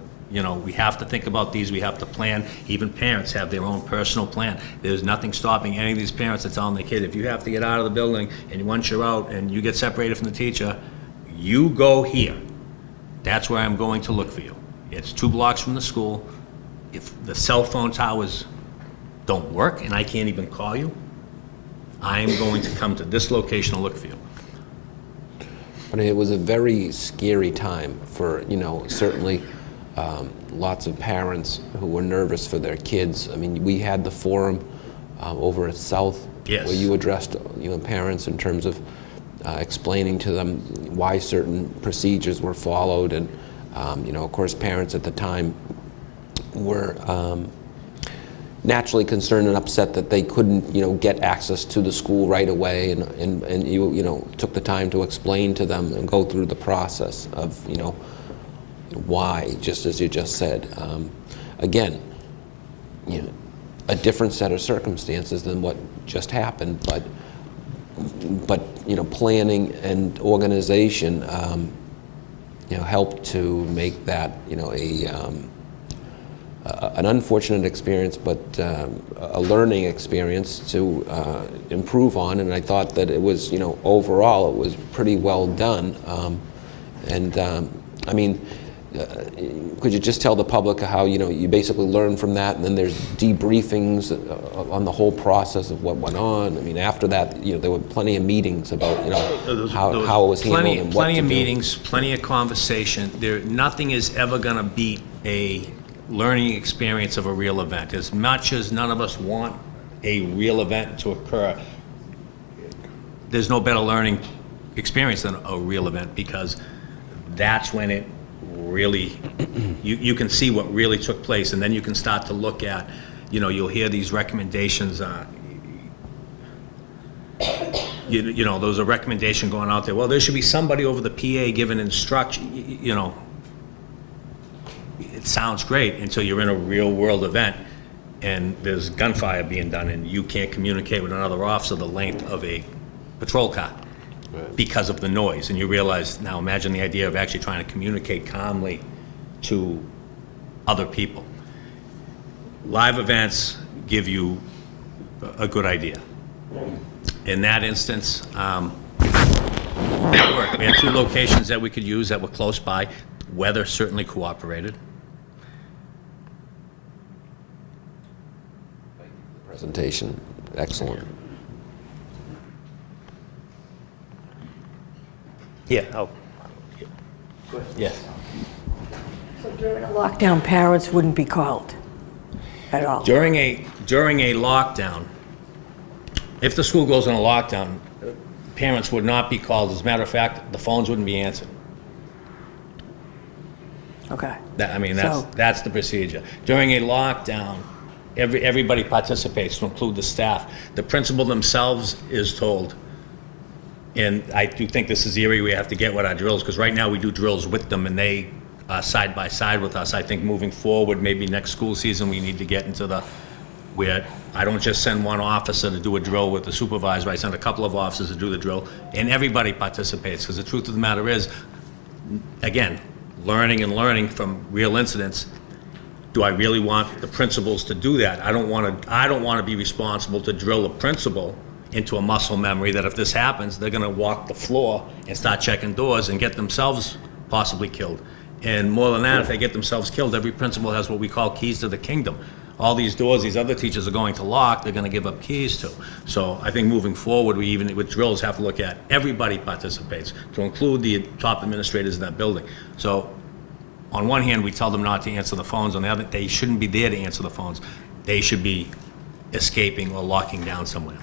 we have to think about these, we have to plan. Even parents have their own personal plan. There's nothing stopping any of these parents that telling their kid, if you have to get out of the building and once you're out and you get separated from the teacher, you go here. That's where I'm going to look for you. It's 2 blocks from the school. If the cell phone towers don't work and I can't even call you, I'm going to come to this location to look for you. But it was a very scary time for, certainly lots of parents who were nervous for their kids. I mean, we had the forum over at South, yes, where you addressed, parents in terms of explaining to them why certain procedures were followed. And, of course, parents at the time were naturally concerned and upset that they couldn't, get access to the school right away, and you took the time to explain to them and go through the process of, why, just as you just said. Again, a different set of circumstances than what just happened, but planning and organization, helped to make that, an unfortunate experience, but a learning experience to improve on. And I thought that it was, overall, it was pretty well done. I mean, could you just tell the public how, you basically learn from that, and then there's debriefings on the whole process of what went on? I mean, after that, there were plenty of meetings about, how it was handled and what to do. Plenty of meetings, plenty of conversation. Nothing is ever going to beat a learning experience of a real event. As much as none of us want a real event to occur, there's no better learning experience than a real event, because that's when it really, you can see what really took place, and then you can start to look at, you'll hear these recommendations, there's a recommendation going out there, well, there should be somebody over the PA giving instruction, it sounds great until you're in a real world event and there's gunfire being done and you can't communicate with another officer the length of a patrol car because of the noise. And you realize, now imagine the idea of actually trying to communicate calmly to other people. Live events give you a good idea. In that instance, that worked. We had 2 locations that we could use that were close by. Weather certainly cooperated. Presentation, excellent. Yeah, oh. Yes. So during a lockdown, parents wouldn't be called at all? During a lockdown, if the school goes on a lockdown, parents would not be called. As a matter of fact, the phones wouldn't be answered. Okay. That's the procedure. During a lockdown, everybody participates, to include the staff. The principal themselves is told, and I do think this is the area we have to get with our drills, because right now we do drills with them and they are side by side with us. I think moving forward, maybe next school season, we need to get into where I don't just send one officer to do a drill with the supervisor, I send a couple of officers to do the drill, and everybody participates, because the truth of the matter is, again, learning from real incidents. Do I really want the principals to do that? I don't want to be responsible to drill a principal into a muscle memory that if this happens, they're going to walk the floor and start checking doors and get themselves possibly killed. And more than that, if they get themselves killed, every principal has what we call keys to the kingdom. All these doors these other teachers are going to lock, they're going to give up keys to. So I think moving forward, we even with drills have to look at everybody participates, to include the top administrators in that building. So on one hand, we tell them not to answer the phones. On the other, they shouldn't be there to answer the phones. They should be escaping or locking down somewhere.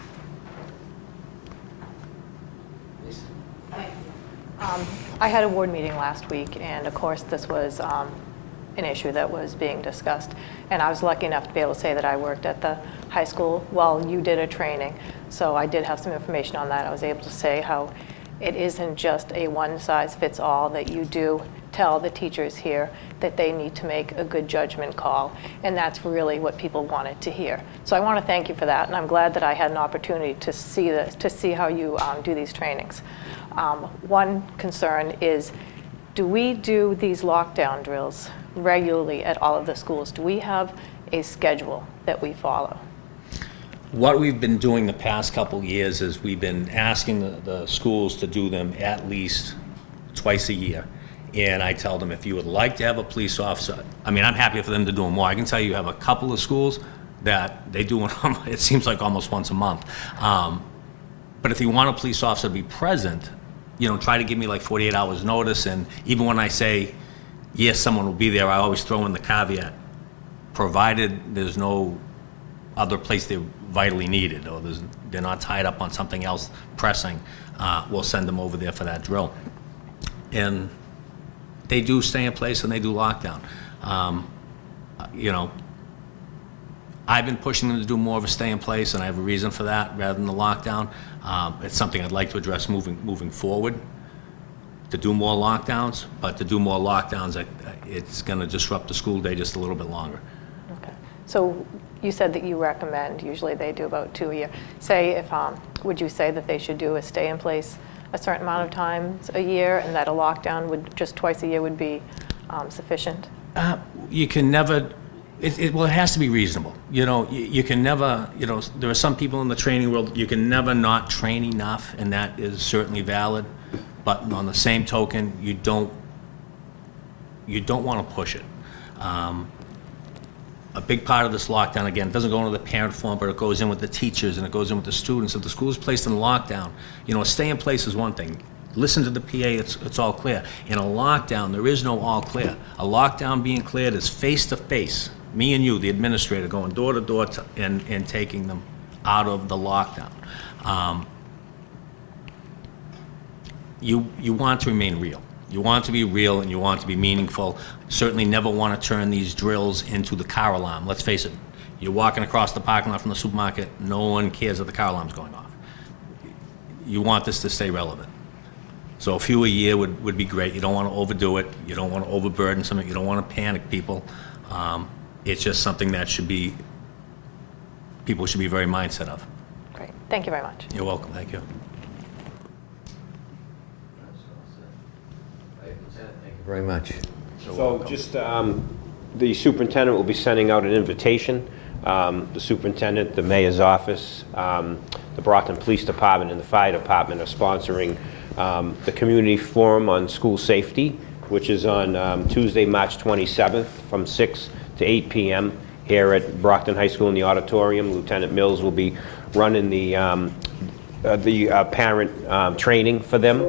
I had a board meeting last week, and of course, this was an issue that was being discussed. And I was lucky enough to be able to say that I worked at the high school while you did a training. So I did have some information on that. I was able to say how it isn't just a one-size-fits-all, that you do tell the teachers here that they need to make a good judgment call. And that's really what people wanted to hear. So I want to thank you for that, and I'm glad that I had an opportunity to see how you do these trainings. One concern is, do we do these lockdown drills regularly at all of the schools? Do we have a schedule that we follow? What we've been doing the past couple years is we've been asking the schools to do them at least twice a year. And I tell them, if you would like to have a police officer, I mean, I'm happy for them to do them more. I can tell you have a couple of schools that they do them, it seems like almost once a month. But if you want a police officer to be present, try to give me like 48 hours notice. And even when I say, yes, someone will be there, I always throw in the caveat, provided there's no other place they're vitally needed, or they're not tied up on something else pressing, we'll send them over there for that drill. And they do stay in place and they do lockdown. I've been pushing them to do more of a stay in place, and I have a reason for that rather than the lockdown. It's something I'd like to address moving forward, to do more lockdowns, but to do more lockdowns, it's going to disrupt the school day just a little bit longer. Okay. So you said that you recommend, usually they do about 2 a year. Say if, would you say that they should do a stay in place a certain amount of times a year, and that a lockdown would just twice a year would be sufficient? You can never, well, it has to be reasonable. You can never, there are some people in the training world, you can never not train enough, and that is certainly valid. But on the same token, you don't want to push it. A big part of this lockdown, again, doesn't go into the parent forum, but it goes in with the teachers and it goes in with the students. If the school is placed in lockdown, a stay in place is one thing. Listen to the PA, it's all clear. In a lockdown, there is no all clear. A lockdown being cleared is face-to-face. Me and you, the administrator, going door to door and taking them out of the lockdown. You want to remain real. You want to be real and you want to be meaningful. Certainly never want to turn these drills into the car alarm. Let's face it, you're walking across the parking lot from the supermarket, no one cares that the car alarm's going off. You want this to stay relevant. So a few a year would be great. You don't want to overdo it. You don't want to overburden something. You don't want to panic people. It's just something that people should be very mindset of. Great. Thank you very much. You're welcome. Thank you. Very much. So just, the superintendent will be sending out an invitation. The superintendent, the mayor's office, the Brockton Police Department, and the fire department are sponsoring the community forum on school safety, which is on Tuesday, March 27th from 6 to 8 p.m. here at Brockton High School in the auditorium. Lieutenant Mills will be running the parent training for them.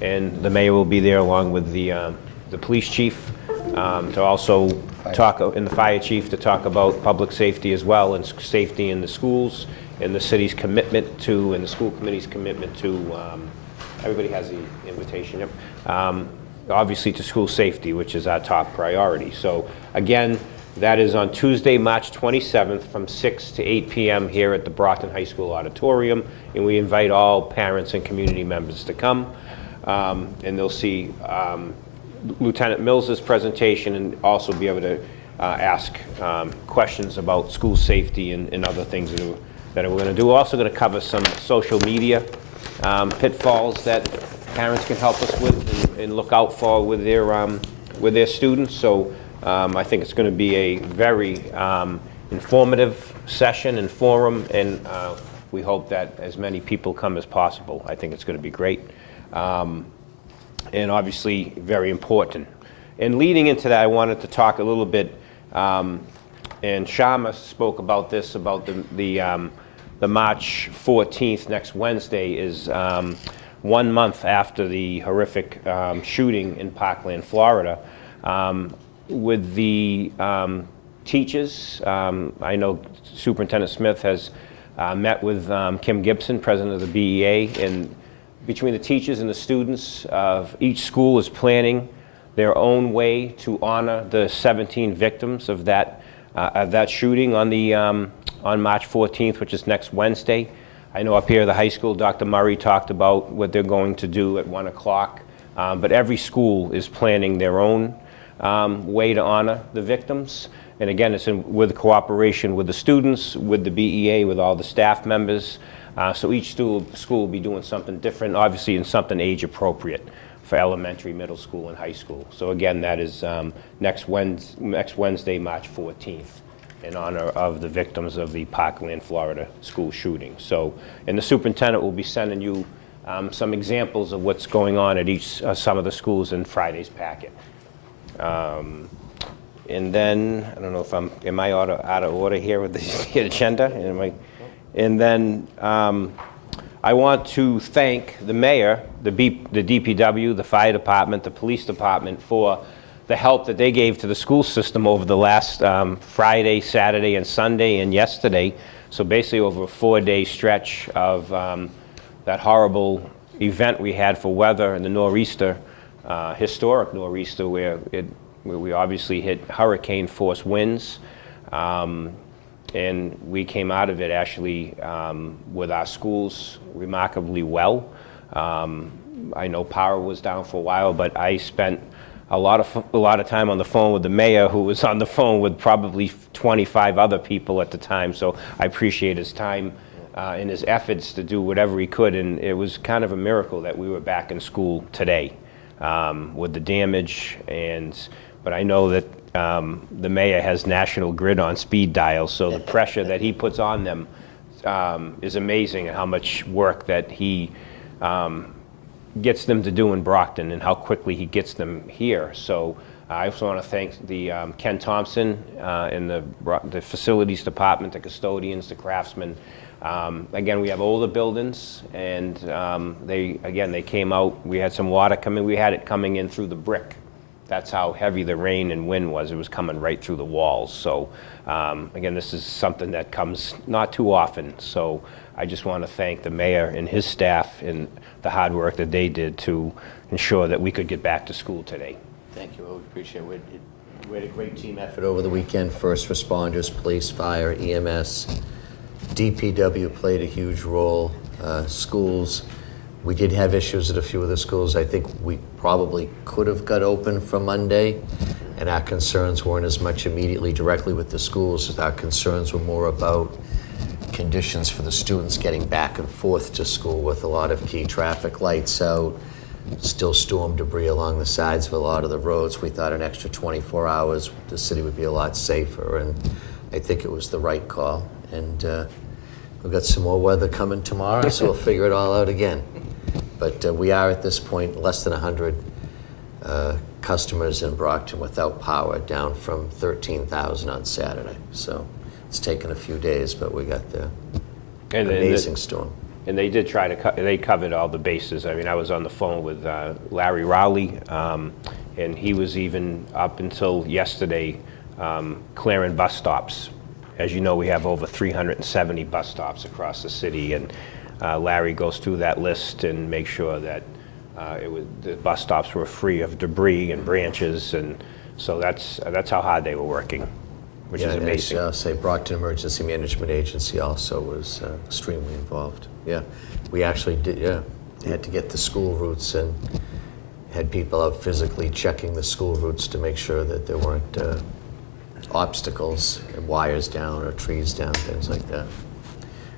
And the mayor will be there along with the police chief to also talk, and the fire chief to talk about public safety as well, and safety in the schools, and the city's commitment to, and the school committee's commitment to, everybody has the invitation, yep. Obviously to school safety, which is our top priority. So again, that is on Tuesday, March 27th from 6 to 8 p.m. here at the Brockton High School auditorium, and we invite all parents and community members to come. And they'll see Lieutenant Mills's presentation and also be able to ask questions about school safety and other things that we're going to do. We're also going to cover some social media pitfalls that parents can help us with and look out for with their students. So I think it's going to be a very informative session and forum, and we hope that as many people come as possible. I think it's going to be great. and obviously very important. And leading into that, I wanted to talk a little bit, and Shama spoke about this, about the March 14th, next Wednesday, is 1 month after the horrific shooting in Parkland, Florida. With the teachers, I know Superintendent Smith has met with Kim Gibson, president of the BEA, and between the teachers and the students, each school is planning their own way to honor the 17 victims of that shooting on March 14th, which is next Wednesday. I know up here at the high school, Dr. Murray talked about what they're going to do at 1 o'clock, but every school is planning their own way to honor the victims. And again, it's with cooperation with the students, with the BEA, with all the staff members. So each school will be doing something different, obviously, and something age appropriate for elementary, middle school, and high school. So again, that is next Wednesday, March 14th, in honor of the victims of the Parkland, Florida school shooting. So, and the superintendent will be sending you some examples of what's going on at some of the schools in Friday's packet. And then, I don't know if am I out of order here with the agenda? And then I want to thank the mayor, the DPW, the fire department, the police department for the help that they gave to the school system over the last Friday, Saturday, and Sunday, and yesterday. So basically over a 4-day stretch of that horrible event we had for weather and the nor'easter, historic nor'easter, where we obviously hit hurricane force winds. And we came out of it actually with our schools remarkably well. I know power was down for a while, but I spent a lot of time on the phone with the mayor, who was on the phone with probably 25 other people at the time. So I appreciate his time and his efforts to do whatever he could. And it was kind of a miracle that we were back in school today with the damage. But I know that the mayor has National Grid on speed dial, so the pressure that he puts on them is amazing, and how much work that he gets them to do in Brockton and how quickly he gets them here. So I also want to thank the Ken Thompson and the facilities department, the custodians, the craftsmen. Again, we have older buildings, and they came out. We had some water coming. We had it coming in through the brick. That's how heavy the rain and wind was. It was coming right through the walls. So again, this is something that comes not too often. So I just want to thank the mayor and his staff and the hard work that they did to ensure that we could get back to school today. Thank you. We appreciate it. We had a great team effort over the weekend. First responders, police, fire, EMS, DPW played a huge role, schools. We did have issues at a few of the schools. I think we probably could have got open for Monday, and our concerns weren't as much immediately directly with the schools, as our concerns were more about conditions for the students getting back and forth to school, with a lot of key traffic lights out, still storm debris along the sides of a lot of the roads. We thought an extra 24 hours, the city would be a lot safer, and I think it was the right call. And we've got some more weather coming tomorrow, so we'll figure it all out again. But we are at this point less than 100 customers in Brockton without power, down from 13,000 on Saturday. So it's taken a few days, but we got the amazing storm. And they did try to they covered all the bases. I mean, I was on the phone with Larry Rowley, and he was even up until yesterday clearing bus stops. As you know, we have over 370 bus stops across the city, and Larry goes through that list and makes sure that the bus stops were free of debris and branches, and so that's how hard they were working, which is amazing. I'll say Brockton Emergency Management Agency also was extremely involved. Yeah, we actually did. Yeah, had to get the school routes and had people out physically checking the school routes to make sure that there weren't obstacles, and wires down or trees down, things like that.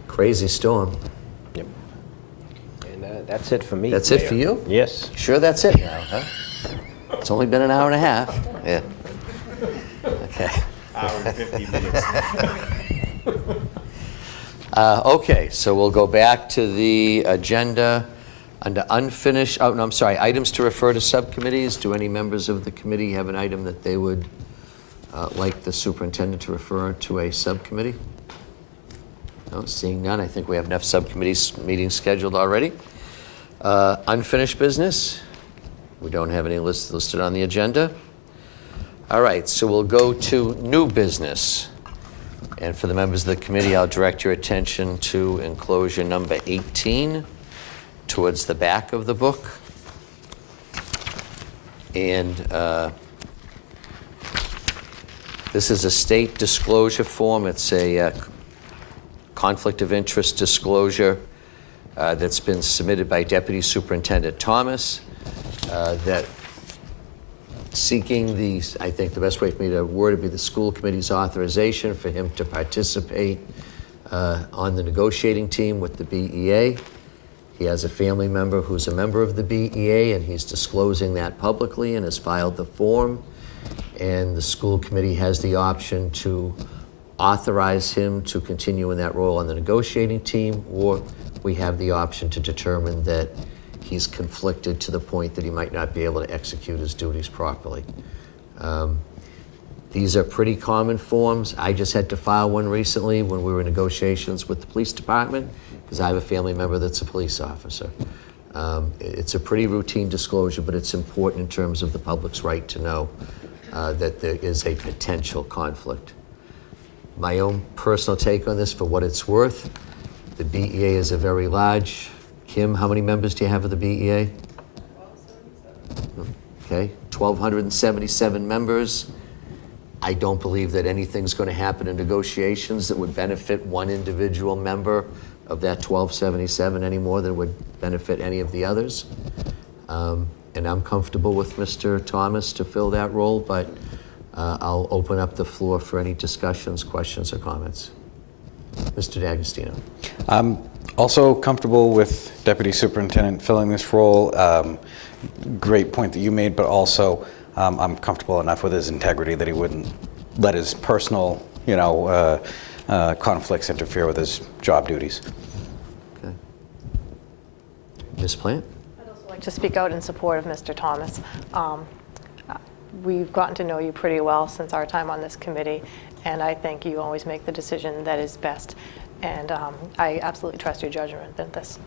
Crazy storm. Yep. And that's it for me. That's Mayor. it for you? Yes. Sure that's it now, huh? It's only been an hour and a half. Yeah. Okay. Hour and 50 minutes. Okay, so we'll go back to the agenda. Under unfinished, oh, no, I'm sorry, items to refer to subcommittees. Do any members of the committee have an item that they would like the superintendent to refer to a subcommittee? No, seeing none, I think we have enough subcommittees meetings scheduled already. Unfinished business. We don't have any listed on the agenda. All right, so we'll go to new business. And for the members of the committee, I'll direct your attention to enclosure number 18 towards the back of the book. And this is a state disclosure form. It's a conflict of interest disclosure that's been submitted by Deputy Superintendent Thomas that seeking the, I think the best way for me to word it would be the school committee's authorization for him to participate on the negotiating team with the BEA. He has a family member who's a member of the BEA, and he's disclosing that publicly and has filed the form. And the school committee has the option to authorize him to continue in that role on the negotiating team, or we have the option to determine that he's conflicted to the point that he might not be able to execute his duties properly. These are pretty common forms. I just had to file one recently when we were in negotiations with the police department, because I have a family member that's a police officer. It's a pretty routine disclosure, but it's important in terms of the public's right to know that there is a potential conflict. My own personal take on this, for what it's worth, the BEA is a very large. Kim, how many members do you have of the BEA? Okay, 1,277 members. I don't believe that anything's going to happen in negotiations that would benefit one individual member of that 1,277 any more than would benefit any of the others. And I'm comfortable with Mr. Thomas to fill that role, but I'll open up the floor for any discussions, questions, or comments. Mr. D'Agostino. I'm also comfortable with Deputy Superintendent filling this role. Great point that you made, but also I'm comfortable enough with his integrity that he wouldn't let his personal, conflicts interfere with his job duties. Okay. Ms. Plant? I'd also like to speak out in support of Mr. Thomas. We've gotten to know you pretty well since our time on this committee, and I think you always make the decision that is best. And I absolutely trust your judgment in this.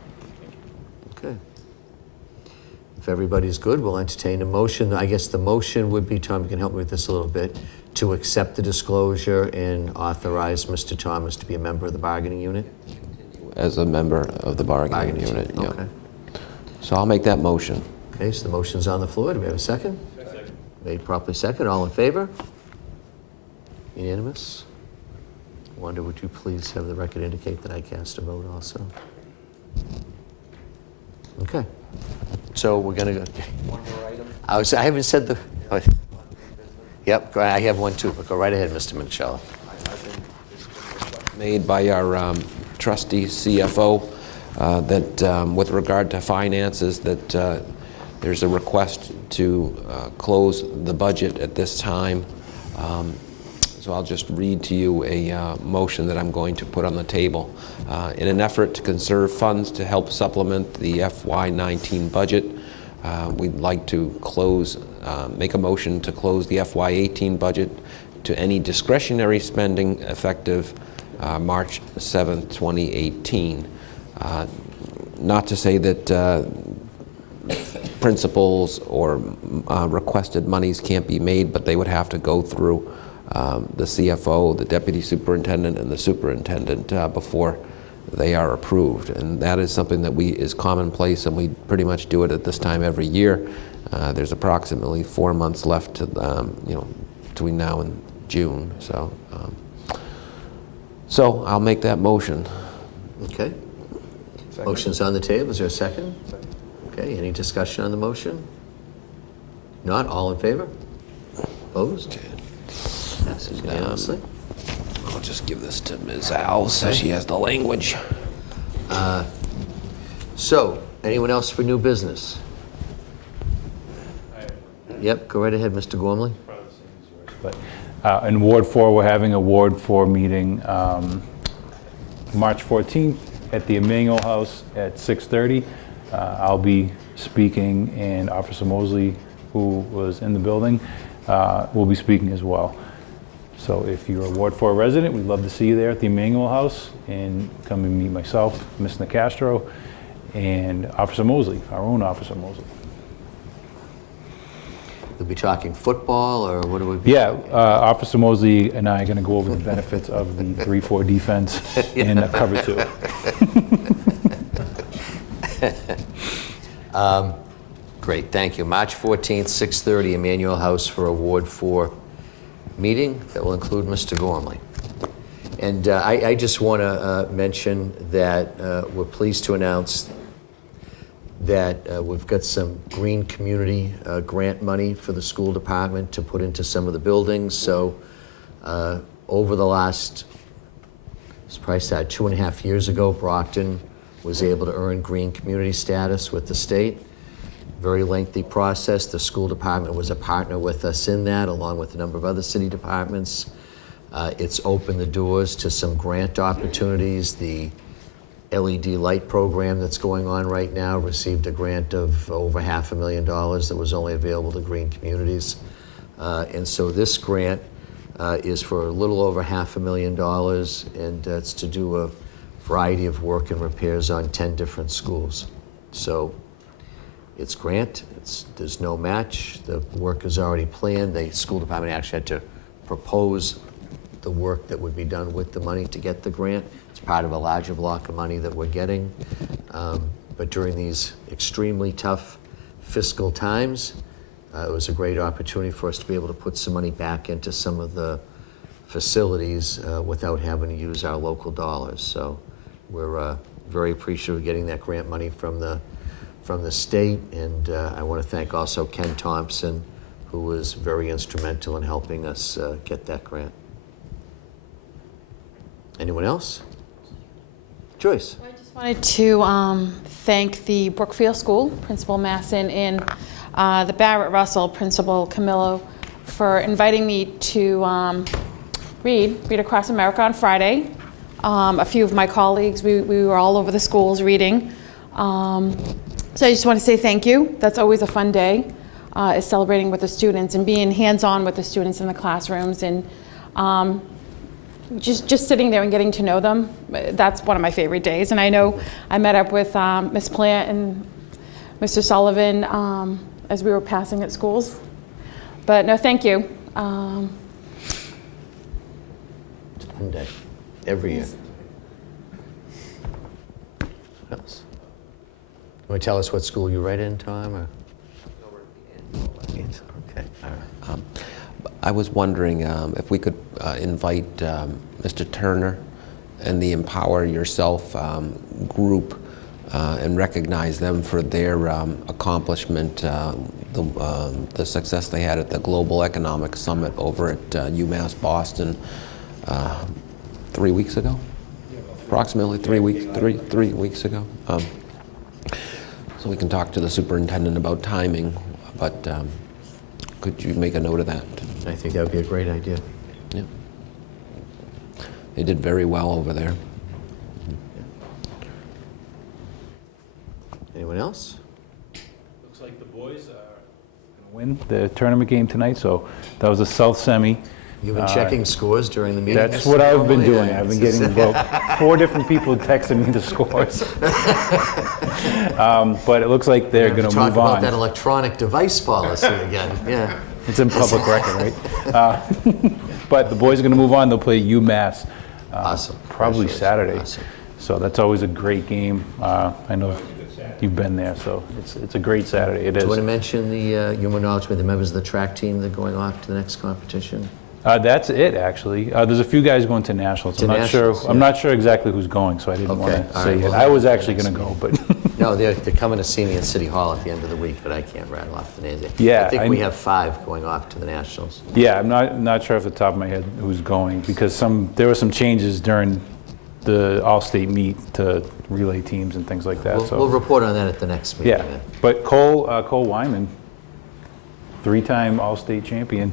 Okay. If everybody's good, we'll entertain a motion. I guess the motion would be, Tom, you can help me with this a little bit, to accept the disclosure and authorize Mr. Thomas to be a member of the bargaining unit? As a member of the bargaining unit, yeah. Okay. So I'll make that motion. Okay, so the motion's on the floor. Do we have a second? Second. Made properly second. All in favor? Unanimous? Wanda, would you please have the record indicate that I cast a vote also? Okay. So we're going to go. One more item? I haven't said the. Oh, yep, I have one too, but go right ahead, Mr. Minichiello. Made by our trustee CFO that with regard to finances, that there's a request to close the budget at this time. So I'll just read to you a motion that I'm going to put on the table. In an effort to conserve funds to help supplement the FY19 budget, we'd like to make a motion to close the FY18 budget to any discretionary spending effective March 7th, 2018. Not to say that principals or requested monies can't be made, but they would have to go through the CFO, the deputy superintendent, and the superintendent before they are approved. And that is something that is commonplace, and we pretty much do it at this time every year. There's approximately 4 months left to, between now and June. So I'll make that motion. Okay. Second. Motion's on the table. Is there a second? Second. Okay. Any discussion on the motion? Not. All in favor? Opposed? Passes unanimously. I'll just give this to Ms. Al so she has the language. So, anyone else for new business? Yep, go right ahead, Mr. Gormley. But in Ward 4, we're having a Ward 4 meeting March 14th at the Emmanuel House at 6:30. I'll be speaking, and Officer Mosley, who was in the building, will be speaking as well. So if you're a Ward 4 resident, we'd love to see you there at the Emmanuel House, and come and meet myself, Ms. Nicastro, and Officer Mosley, our own Officer Mosley. We'll be talking football, or what do we be Yeah, talking? Officer Mosley and I are going to go over the benefits of the 3-4 defense and cover 2. Great, thank you. March 14th, 6:30, Emmanuel House for a Ward 4 meeting that will include Mr. Gormley. And I just want to mention that we're pleased to announce that we've got some green community grant money for the school department to put into some of the buildings. So over the last, it's probably started 2.5 years ago, Brockton was able to earn green community status with the state. Very lengthy process. The school department was a partner with us in that, along with a number of other city departments. It's opened the doors to some grant opportunities. The LED light program that's going on right now received a grant of over $500,000 that was only available to green communities. And so this grant is for a little over $500,000, and it's to do a variety of work and repairs on 10 different schools. So it's grant, there's no match, the work is already planned. The school department actually had to propose the work that would be done with the money to get the grant. It's part of a larger block of money that we're getting. But during these extremely tough fiscal times, it was a great opportunity for us to be able to put some money back into some of the facilities without having to use our local dollars. So we're very appreciative of getting that grant money from the state, and I want to thank also Ken Thompson, who was very instrumental in helping us get that grant. Anyone else? Joyce. I just wanted to thank the Brookfield School, Principal Masson, and the Barrett Russell, Principal Camillo, for inviting me to read Across America on Friday. A few of my colleagues, we were all over the schools reading. So I just want to say thank you. That's always a fun day, is celebrating with the students and being hands-on with the students in the classrooms, and just sitting there and getting to know them. That's one of my favorite days. And I know I met up with Ms. Plant and Mr. Sullivan as we were passing at schools. But no, thank you. It's a fun day, every year. What else? You want to tell us what school you're right in, Tom? Or? Okay, all right. I was wondering if we could invite Mr. Turner and the Empower Yourself group and recognize them for their accomplishment, the success they had at the Global Economic Summit over at UMass Boston 3 weeks ago? Approximately 3 weeks, three weeks ago. So we can talk to the superintendent about timing, but could you make a note of that? I think that would be a great idea. Yeah. They did very well over there. Anyone else? Looks like the boys are going to win the tournament game tonight, so that was a South semi. You've been checking scores during the meeting? That's what I've been doing. I've been getting about 4 different people texting me the scores. But it looks like they're going to move on. Talk about that electronic device policy again. Yeah. It's in public record, right? But the boys are going to move on. They'll play UMass awesome. Probably Saturday. Awesome. So that's always a great game. I know you've been there, so it's a great Saturday. It Do is. you want to mention your acknowledgement, the members of the track team that are going off to the next competition? That's it, actually. There's a few guys going to nationals. I'm not sure exactly who's going, so I didn't want to say it. I was actually going to go, but no, they're coming to see me in City Hall at the end of the week, but I can't rattle off the names. Yeah, I think we have 5 going off to the nationals. Yeah, I'm not sure off the top of my head who's going, because there were some changes during the all-state meet to relay teams and things like that. We'll report on that at the next meeting. Yeah, but Cole Wyman, 3-time all-state champion.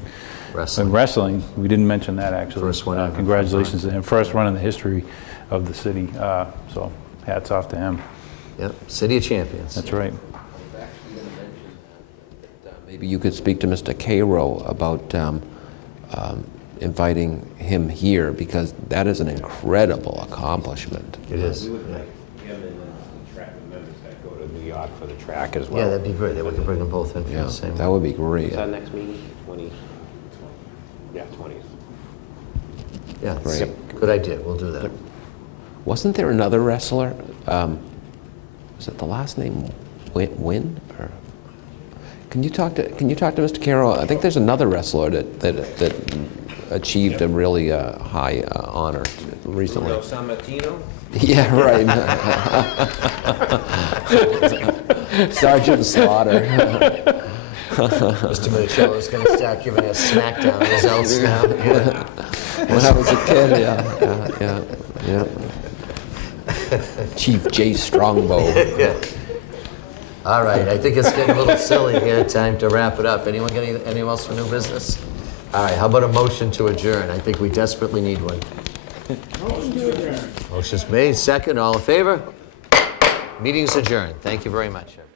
Wrestling. We didn't mention that, actually. First one ever. Congratulations to him. First run in the history of the city. So hats off to him. Yep, City of Champions. That's right. Maybe you could speak to Mr. Cairo about inviting him here, because that is an incredible accomplishment. It is. We would like him and then the track members that go to New York for the track as well. Yeah, that'd be great. Then we can bring them both in for Yeah, the same. that would be great. Is our next meeting? 20? Yeah, 20th. Yeah, Great. good idea. We'll do that. Wasn't there another wrestler? Was it the last name Win? Or can you talk to Mr. Carroll? I think there's another wrestler that achieved a really high honor recently. Sammartino? Yeah, right. Sergeant Slaughter. Mr. Minicello's going to start giving us SmackDown results now. Yeah. When I was a kid, yeah. Chief J. Strongbow. Yeah. All right, I think it's getting a little silly here. Time to wrap it up. Anyone got anyone else for new business? All right, how about a motion to adjourn? I think we desperately need one. Motion to adjourn. Motion's made, second, all in favor? Meeting's adjourned. Thank you very much, everyone.